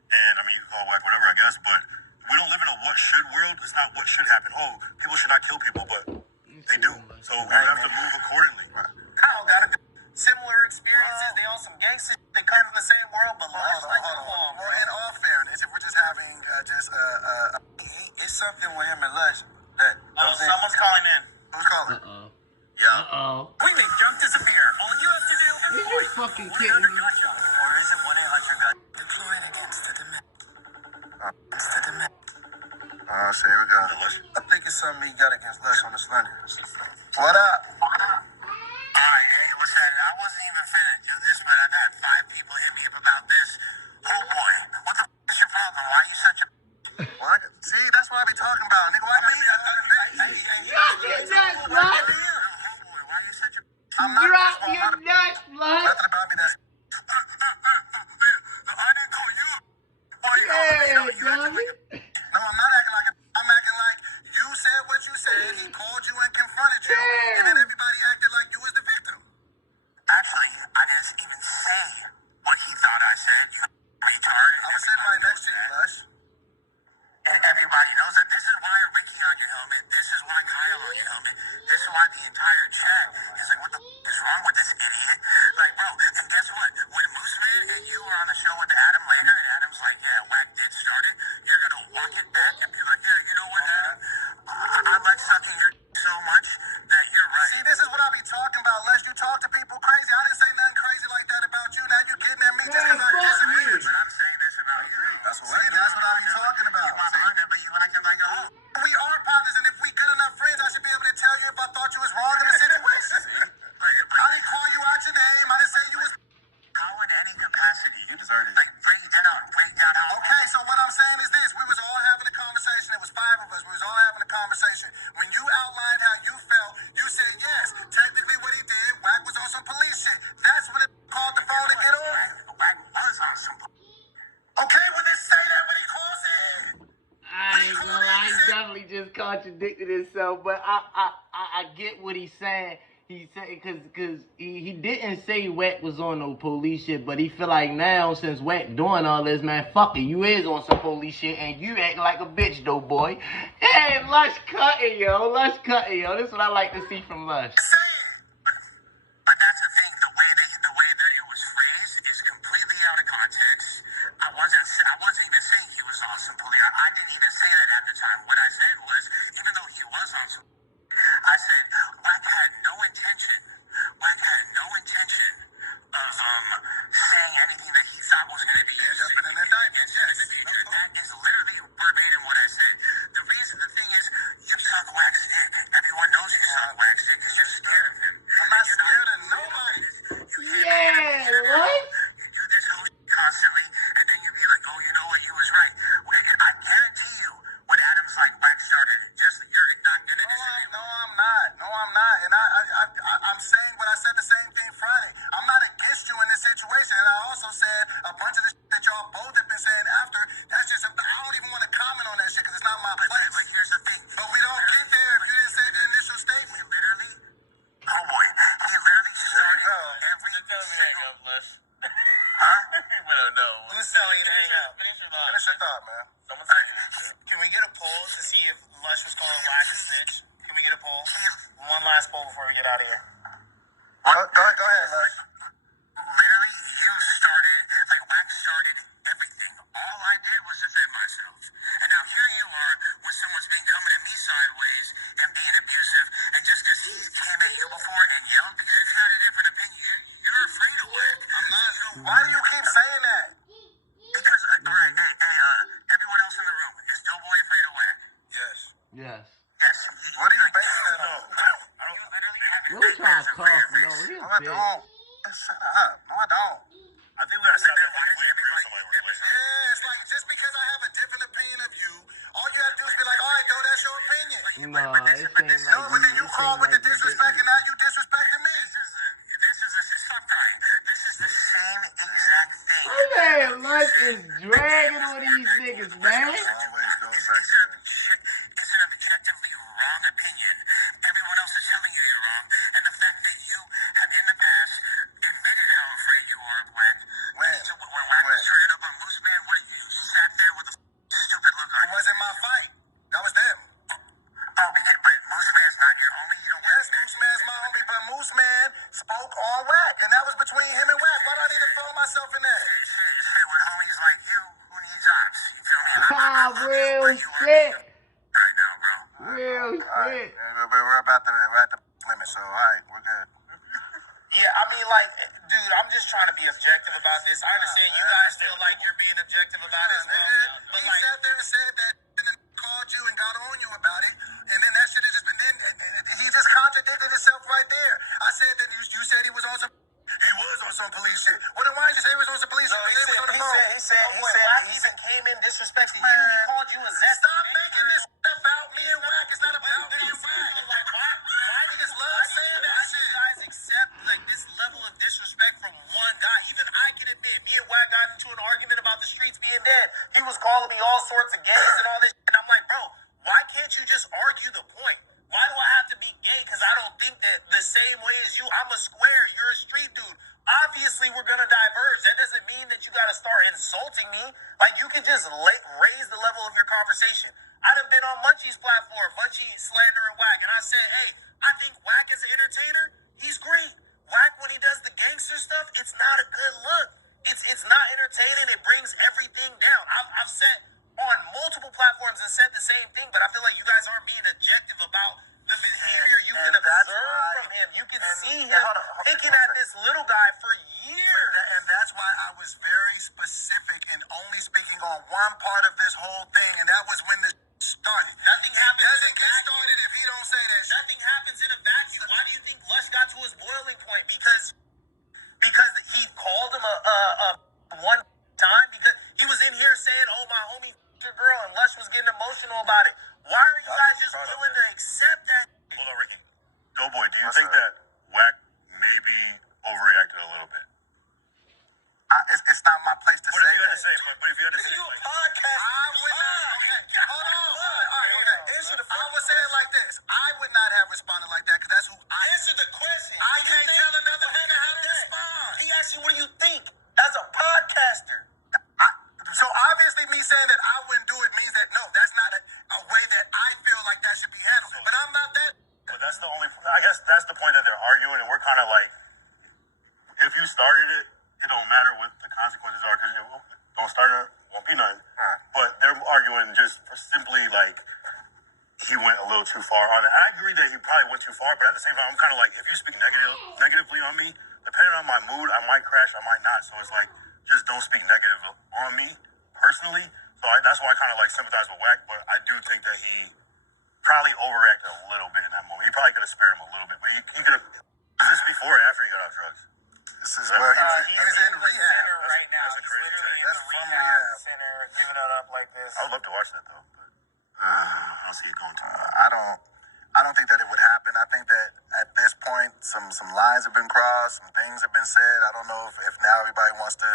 And I mean, you can call Wack whatever, I guess. But we don't live in a what should world. It's not what should happen. Oh, people should not kill people, but they do. So we have to move accordingly. Kyle got a similar experiences. They all some gangsters. They come from the same world, but Lush like well, in all fairness, if we're just having it's something with him and Lush that. Someone's calling in. Who's calling? Yeah. We may jump disappear. All you have to do is you fucking kidding me. Or is it 1-800-GUT? Deployed against the Here we go. I think it's something he got against Lush on the Slender. What up? Alright, hey, what's that? I wasn't even finna do this, but I've had 5 people hit me up about this. Oh boy, what the f is your problem? Why are you such a... See, that's what I be talking about. Nigga, why Drop your nuts, Lush. Nothing about me that's... I didn't call you. No, I'm not acting like it. I'm acting like you said what you said. He called you and confronted you. And then everybody acted like you was the victim. Actually, I didn't even say what he thought I said. You retard. I was sitting right next to you, Lush. And everybody knows that. This is why Ricky on your helmet. This is why Kyle on your helmet. This is why the entire chat is like, what the f is wrong with this idiot? Like, bro, and guess what? When Mooseman and you were on the show with Adam later, and Adam's like, yeah, Wack did start it, you're going to walk it back and be like, yeah, you know what, Adam? I like sucking your so much that you're right. See, contradicted himself, but I get what he's saying. He said because he didn't say Wack was on no police shit, but he feel like now since Wack doing all this, man, fuck it, you is on some police shit, and you acting like a bitch though, boy. Hey, Lush cutting, yo. This is what I like to see from Lush. But that's the thing. The way that it was phrased is completely out of context. I wasn't even saying he was on some police. I didn't even say that at the time. What I said was, even though he was on some, I said Wack had no intention of saying anything that he thought was going to be used in the future. That is literally verbatim what I said. The thing is, you suck Wack's dick. Everyone knows you suck Wack's dick because you're scared of him. I'm not scared of nobody. Yeah, what? You do this whole shit constantly, and then you be like, oh, you know what, you was right. I guarantee you, when Adam's like, Wack started, you're not going to disagree. No, I'm not. And I'm saying what I said the same thing Friday. I'm not against you in this situation. And I also said a bunch of the shit that y'all both have been saying after, that's just, I don't even want to comment on that shit because it's not my place. But here's the thing. But we don't get there if you didn't say the initial statement. Literally, oh boy, he literally started every single... Huh? We don't know. Who's telling you to hang up? Finish your thought, man. Someone's telling you to hang up. Can we get a poll to see if Lush was calling Wack a snitch? Can we get a poll? One last poll before we get out of here. Go ahead, Lush. Literally, you started, like, Wack started everything. All I did was defend myself. And now here you are, when someone's been coming at me sideways and being abusive, and just because he came at you before and yelled, because if you had a different opinion, you're afraid of Wack. I'm not. Why do you keep saying that? Because, all right, hey, everyone else in the room, is Doughboy afraid of Wack? Yes. Yes. Yes. What are you basing that on? You literally have What you trying to cough, no? He's No, I big. don't. Shut up. No, I don't. I think we gotta stop that when we agree with somebody with Lush. Yeah, it's like just because I have a different opinion of you, all you have to do is be like, all right, yo, that's your opinion. No, it seems like No, but then you call with the disrespect, and now you disrespecting me. Stop crying. This is the same exact thing. Man, Lush is dragging on these niggas, man. Always goes back It's an objectively wrong opinion. Everyone else is telling you you're wrong, and the fact that you have in the past admitted how afraid you are of Wack. When Wack was turning up on Moose Man, what you sat there with a stupid look on It wasn't my fight. That was them. Oh, but Moose Man's not your homie. You don't Yes, Moose Man's my homie, but Moose Man spoke on Wack, and that was between him and Wack. Why do I need to throw myself in there? Shit, with homies like you, who needs ops? You feel me? Ah, real shit. Right now, bro. Real All right, shit. we're at the limit, so all right, we're good. Yeah, I mean, like, dude, I'm just trying to be objective about this. I understand you guys feel like you're being objective about it as well. But, He like, sat there and said that and then called you and got on you about it, and then that shit has just been. Then he just contradicted himself right there. I said that you said he was on some. He was on some police shit. Well, then why did you say he was on some police shit? he was on the phone. said came in disrespecting you. He called you a zest. Stop making this about me and Wack. It's not about me and Wack. Like, why He just loves saying that why do you shit. guys accept, like, this level of disrespect from one guy? Even I can admit, me and Wack got into an argument about the streets being dead. He was calling me all sorts of gays and all this shit. And I'm like, bro, why can't you just argue the point? Why do I have to be gay? Because I don't think that the same way as you. I'm a square. You're a street dude. Obviously, we're going to diverge. That doesn't mean that you got to start insulting me. Like, you can just raise the level of your conversation. I done been on Munchie's platform, Munchie slandering Wack, and I said, hey, I think Wack as an entertainer, he's great. Wack, when he does the gangster stuff, it's not a good look. It's not entertaining. It brings everything down. I've said on multiple platforms and said the same thing, but I feel like you guys aren't being objective about the behavior you can observe from him. You can see him picking at this little guy for years. And that's why I was very specific in only speaking on one part of this whole thing, and that was when the started. Nothing happens. Doesn't get started if he don't say that shit. Nothing happens in a vacuum. Why do you think Lush got to his boiling point? Because he called him a one time because he was in here saying, "Oh, my homie your girl," and Lush was getting emotional about it. Why are you guys just willing to accept that? Hold on, Ricky. Doughboy, do you think that Wack maybe overreacted a little bit? It's not my place to say that. But if you had to say, You podcast. I would not. Okay, hold on. All right. Answer the phone. I would say there arguing, and we're kind of like, if you started it, it don't matter what the consequences are, because you don't start it, won't be nothing. But they're arguing just for simply like, he went a little too far on it. And I agree that he probably went too far, but at the same time, I'm kind of like, if you speak negatively on me, depending on my mood, I might crash, I might not. So it's like, just don't speak negative on me personally. So that's why I kind of like sympathize with Wack, but I do think that he probably overreacted a little bit in that moment. He probably could have spared him a little bit, but he could have. Is this before or after he got off drugs? This is where he's in rehab right now. That's a He's crazy literally take. in the rehab center, giving it up like this. I would love to watch that though, but I don't see it going to. I don't think that it would happen. I think that at this point, some lines have been crossed, some things have been said. I don't know if now everybody wants to,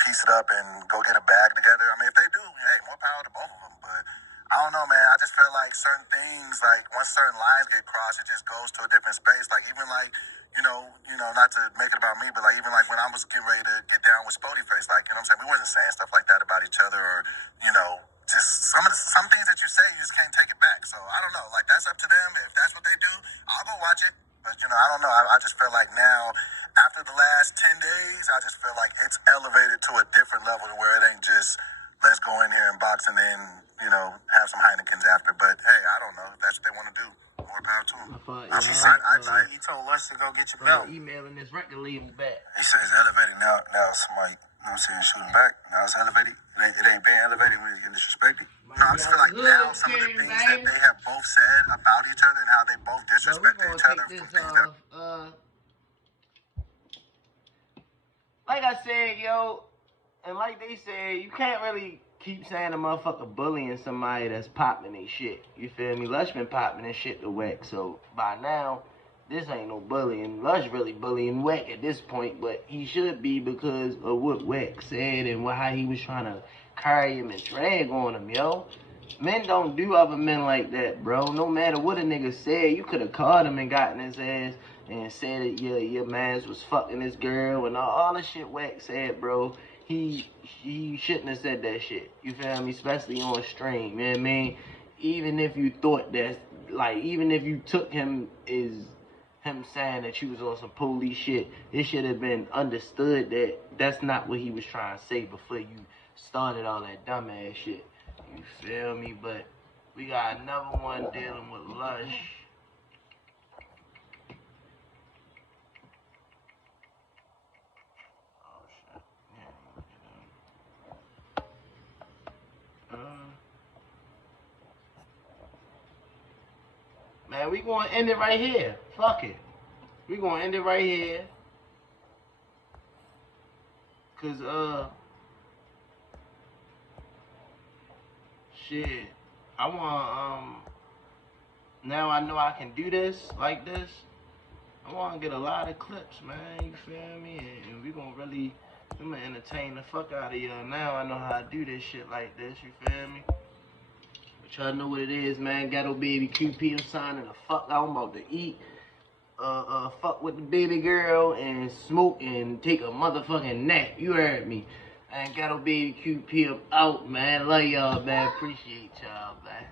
piece it up and go get a bag together. I mean, if they do, hey, more power to both of them. But I don't know, man. I just feel like certain things, like once certain lines get crossed, it just goes to a different space. Like even like, not to make it about me, but like even like when I was getting ready to get down with Blueface, like, you know what I'm saying? We wasn't saying stuff like that about each other or, just some things that you say, you just can't take it back. So I don't know. Like that's up to them. If that's what they do, I'll go watch it. But I don't know. I just feel like now, after the last 10 days, I just feel like it's elevated to a different level to where it ain't just let's go in here and box and then have some Heinekens after. But hey, I don't know. If that's what they want to do. More power to them. He told us to go get your belt. Emailing this record label back. He says it's elevated now. Now somebody, shooting back. Now it's elevated. It ain't being elevated when it's getting disrespected. No, I just feel like now some of the things that they have both said about each other and how they both disrespected each other from things that. Like I said, yo, and like they said, you can't really keep saying a motherfucker bullying somebody that's popping their shit. You feel me? Lush been popping his shit to Wack, so by now, this ain't no bullying. Lush really bullying Wack at this point, but he should be because of what Wack said and how he was trying to carry him and drag on him, yo. Men don't do other men like that, bro. No matter what a nigga said, you could have called him and gotten his ass and said that your mans was fucking this girl and all the shit Wack said, bro. He shouldn't have said that shit. You feel me? Especially on stream, you know what I mean? Even if you thought that, like, even if you took him as him saying that you was on some police shit, it should have been understood that that's not what he was trying to say before you started all that dumbass shit. You feel me? But we got another one dealing with Lush. Man, we gonna end it right here. Fuck it. We gonna end it right here. Cause shit. I want now I know I can do this like this. I wanna get a lot of clips, man. You feel me? And we gonna really I'm gonna entertain the fuck out of y'all. Now I know how to do this shit like this, you feel me? But y'all know what it is, man. Ghetto Baby QP, I'm signing the fuck out. I'm about to eat. Fuck with the baby girl and smoke and take a motherfucking nap. You heard me. And Ghetto Baby QP, I'm out, man. Love y'all, man. Appreciate y'all, man.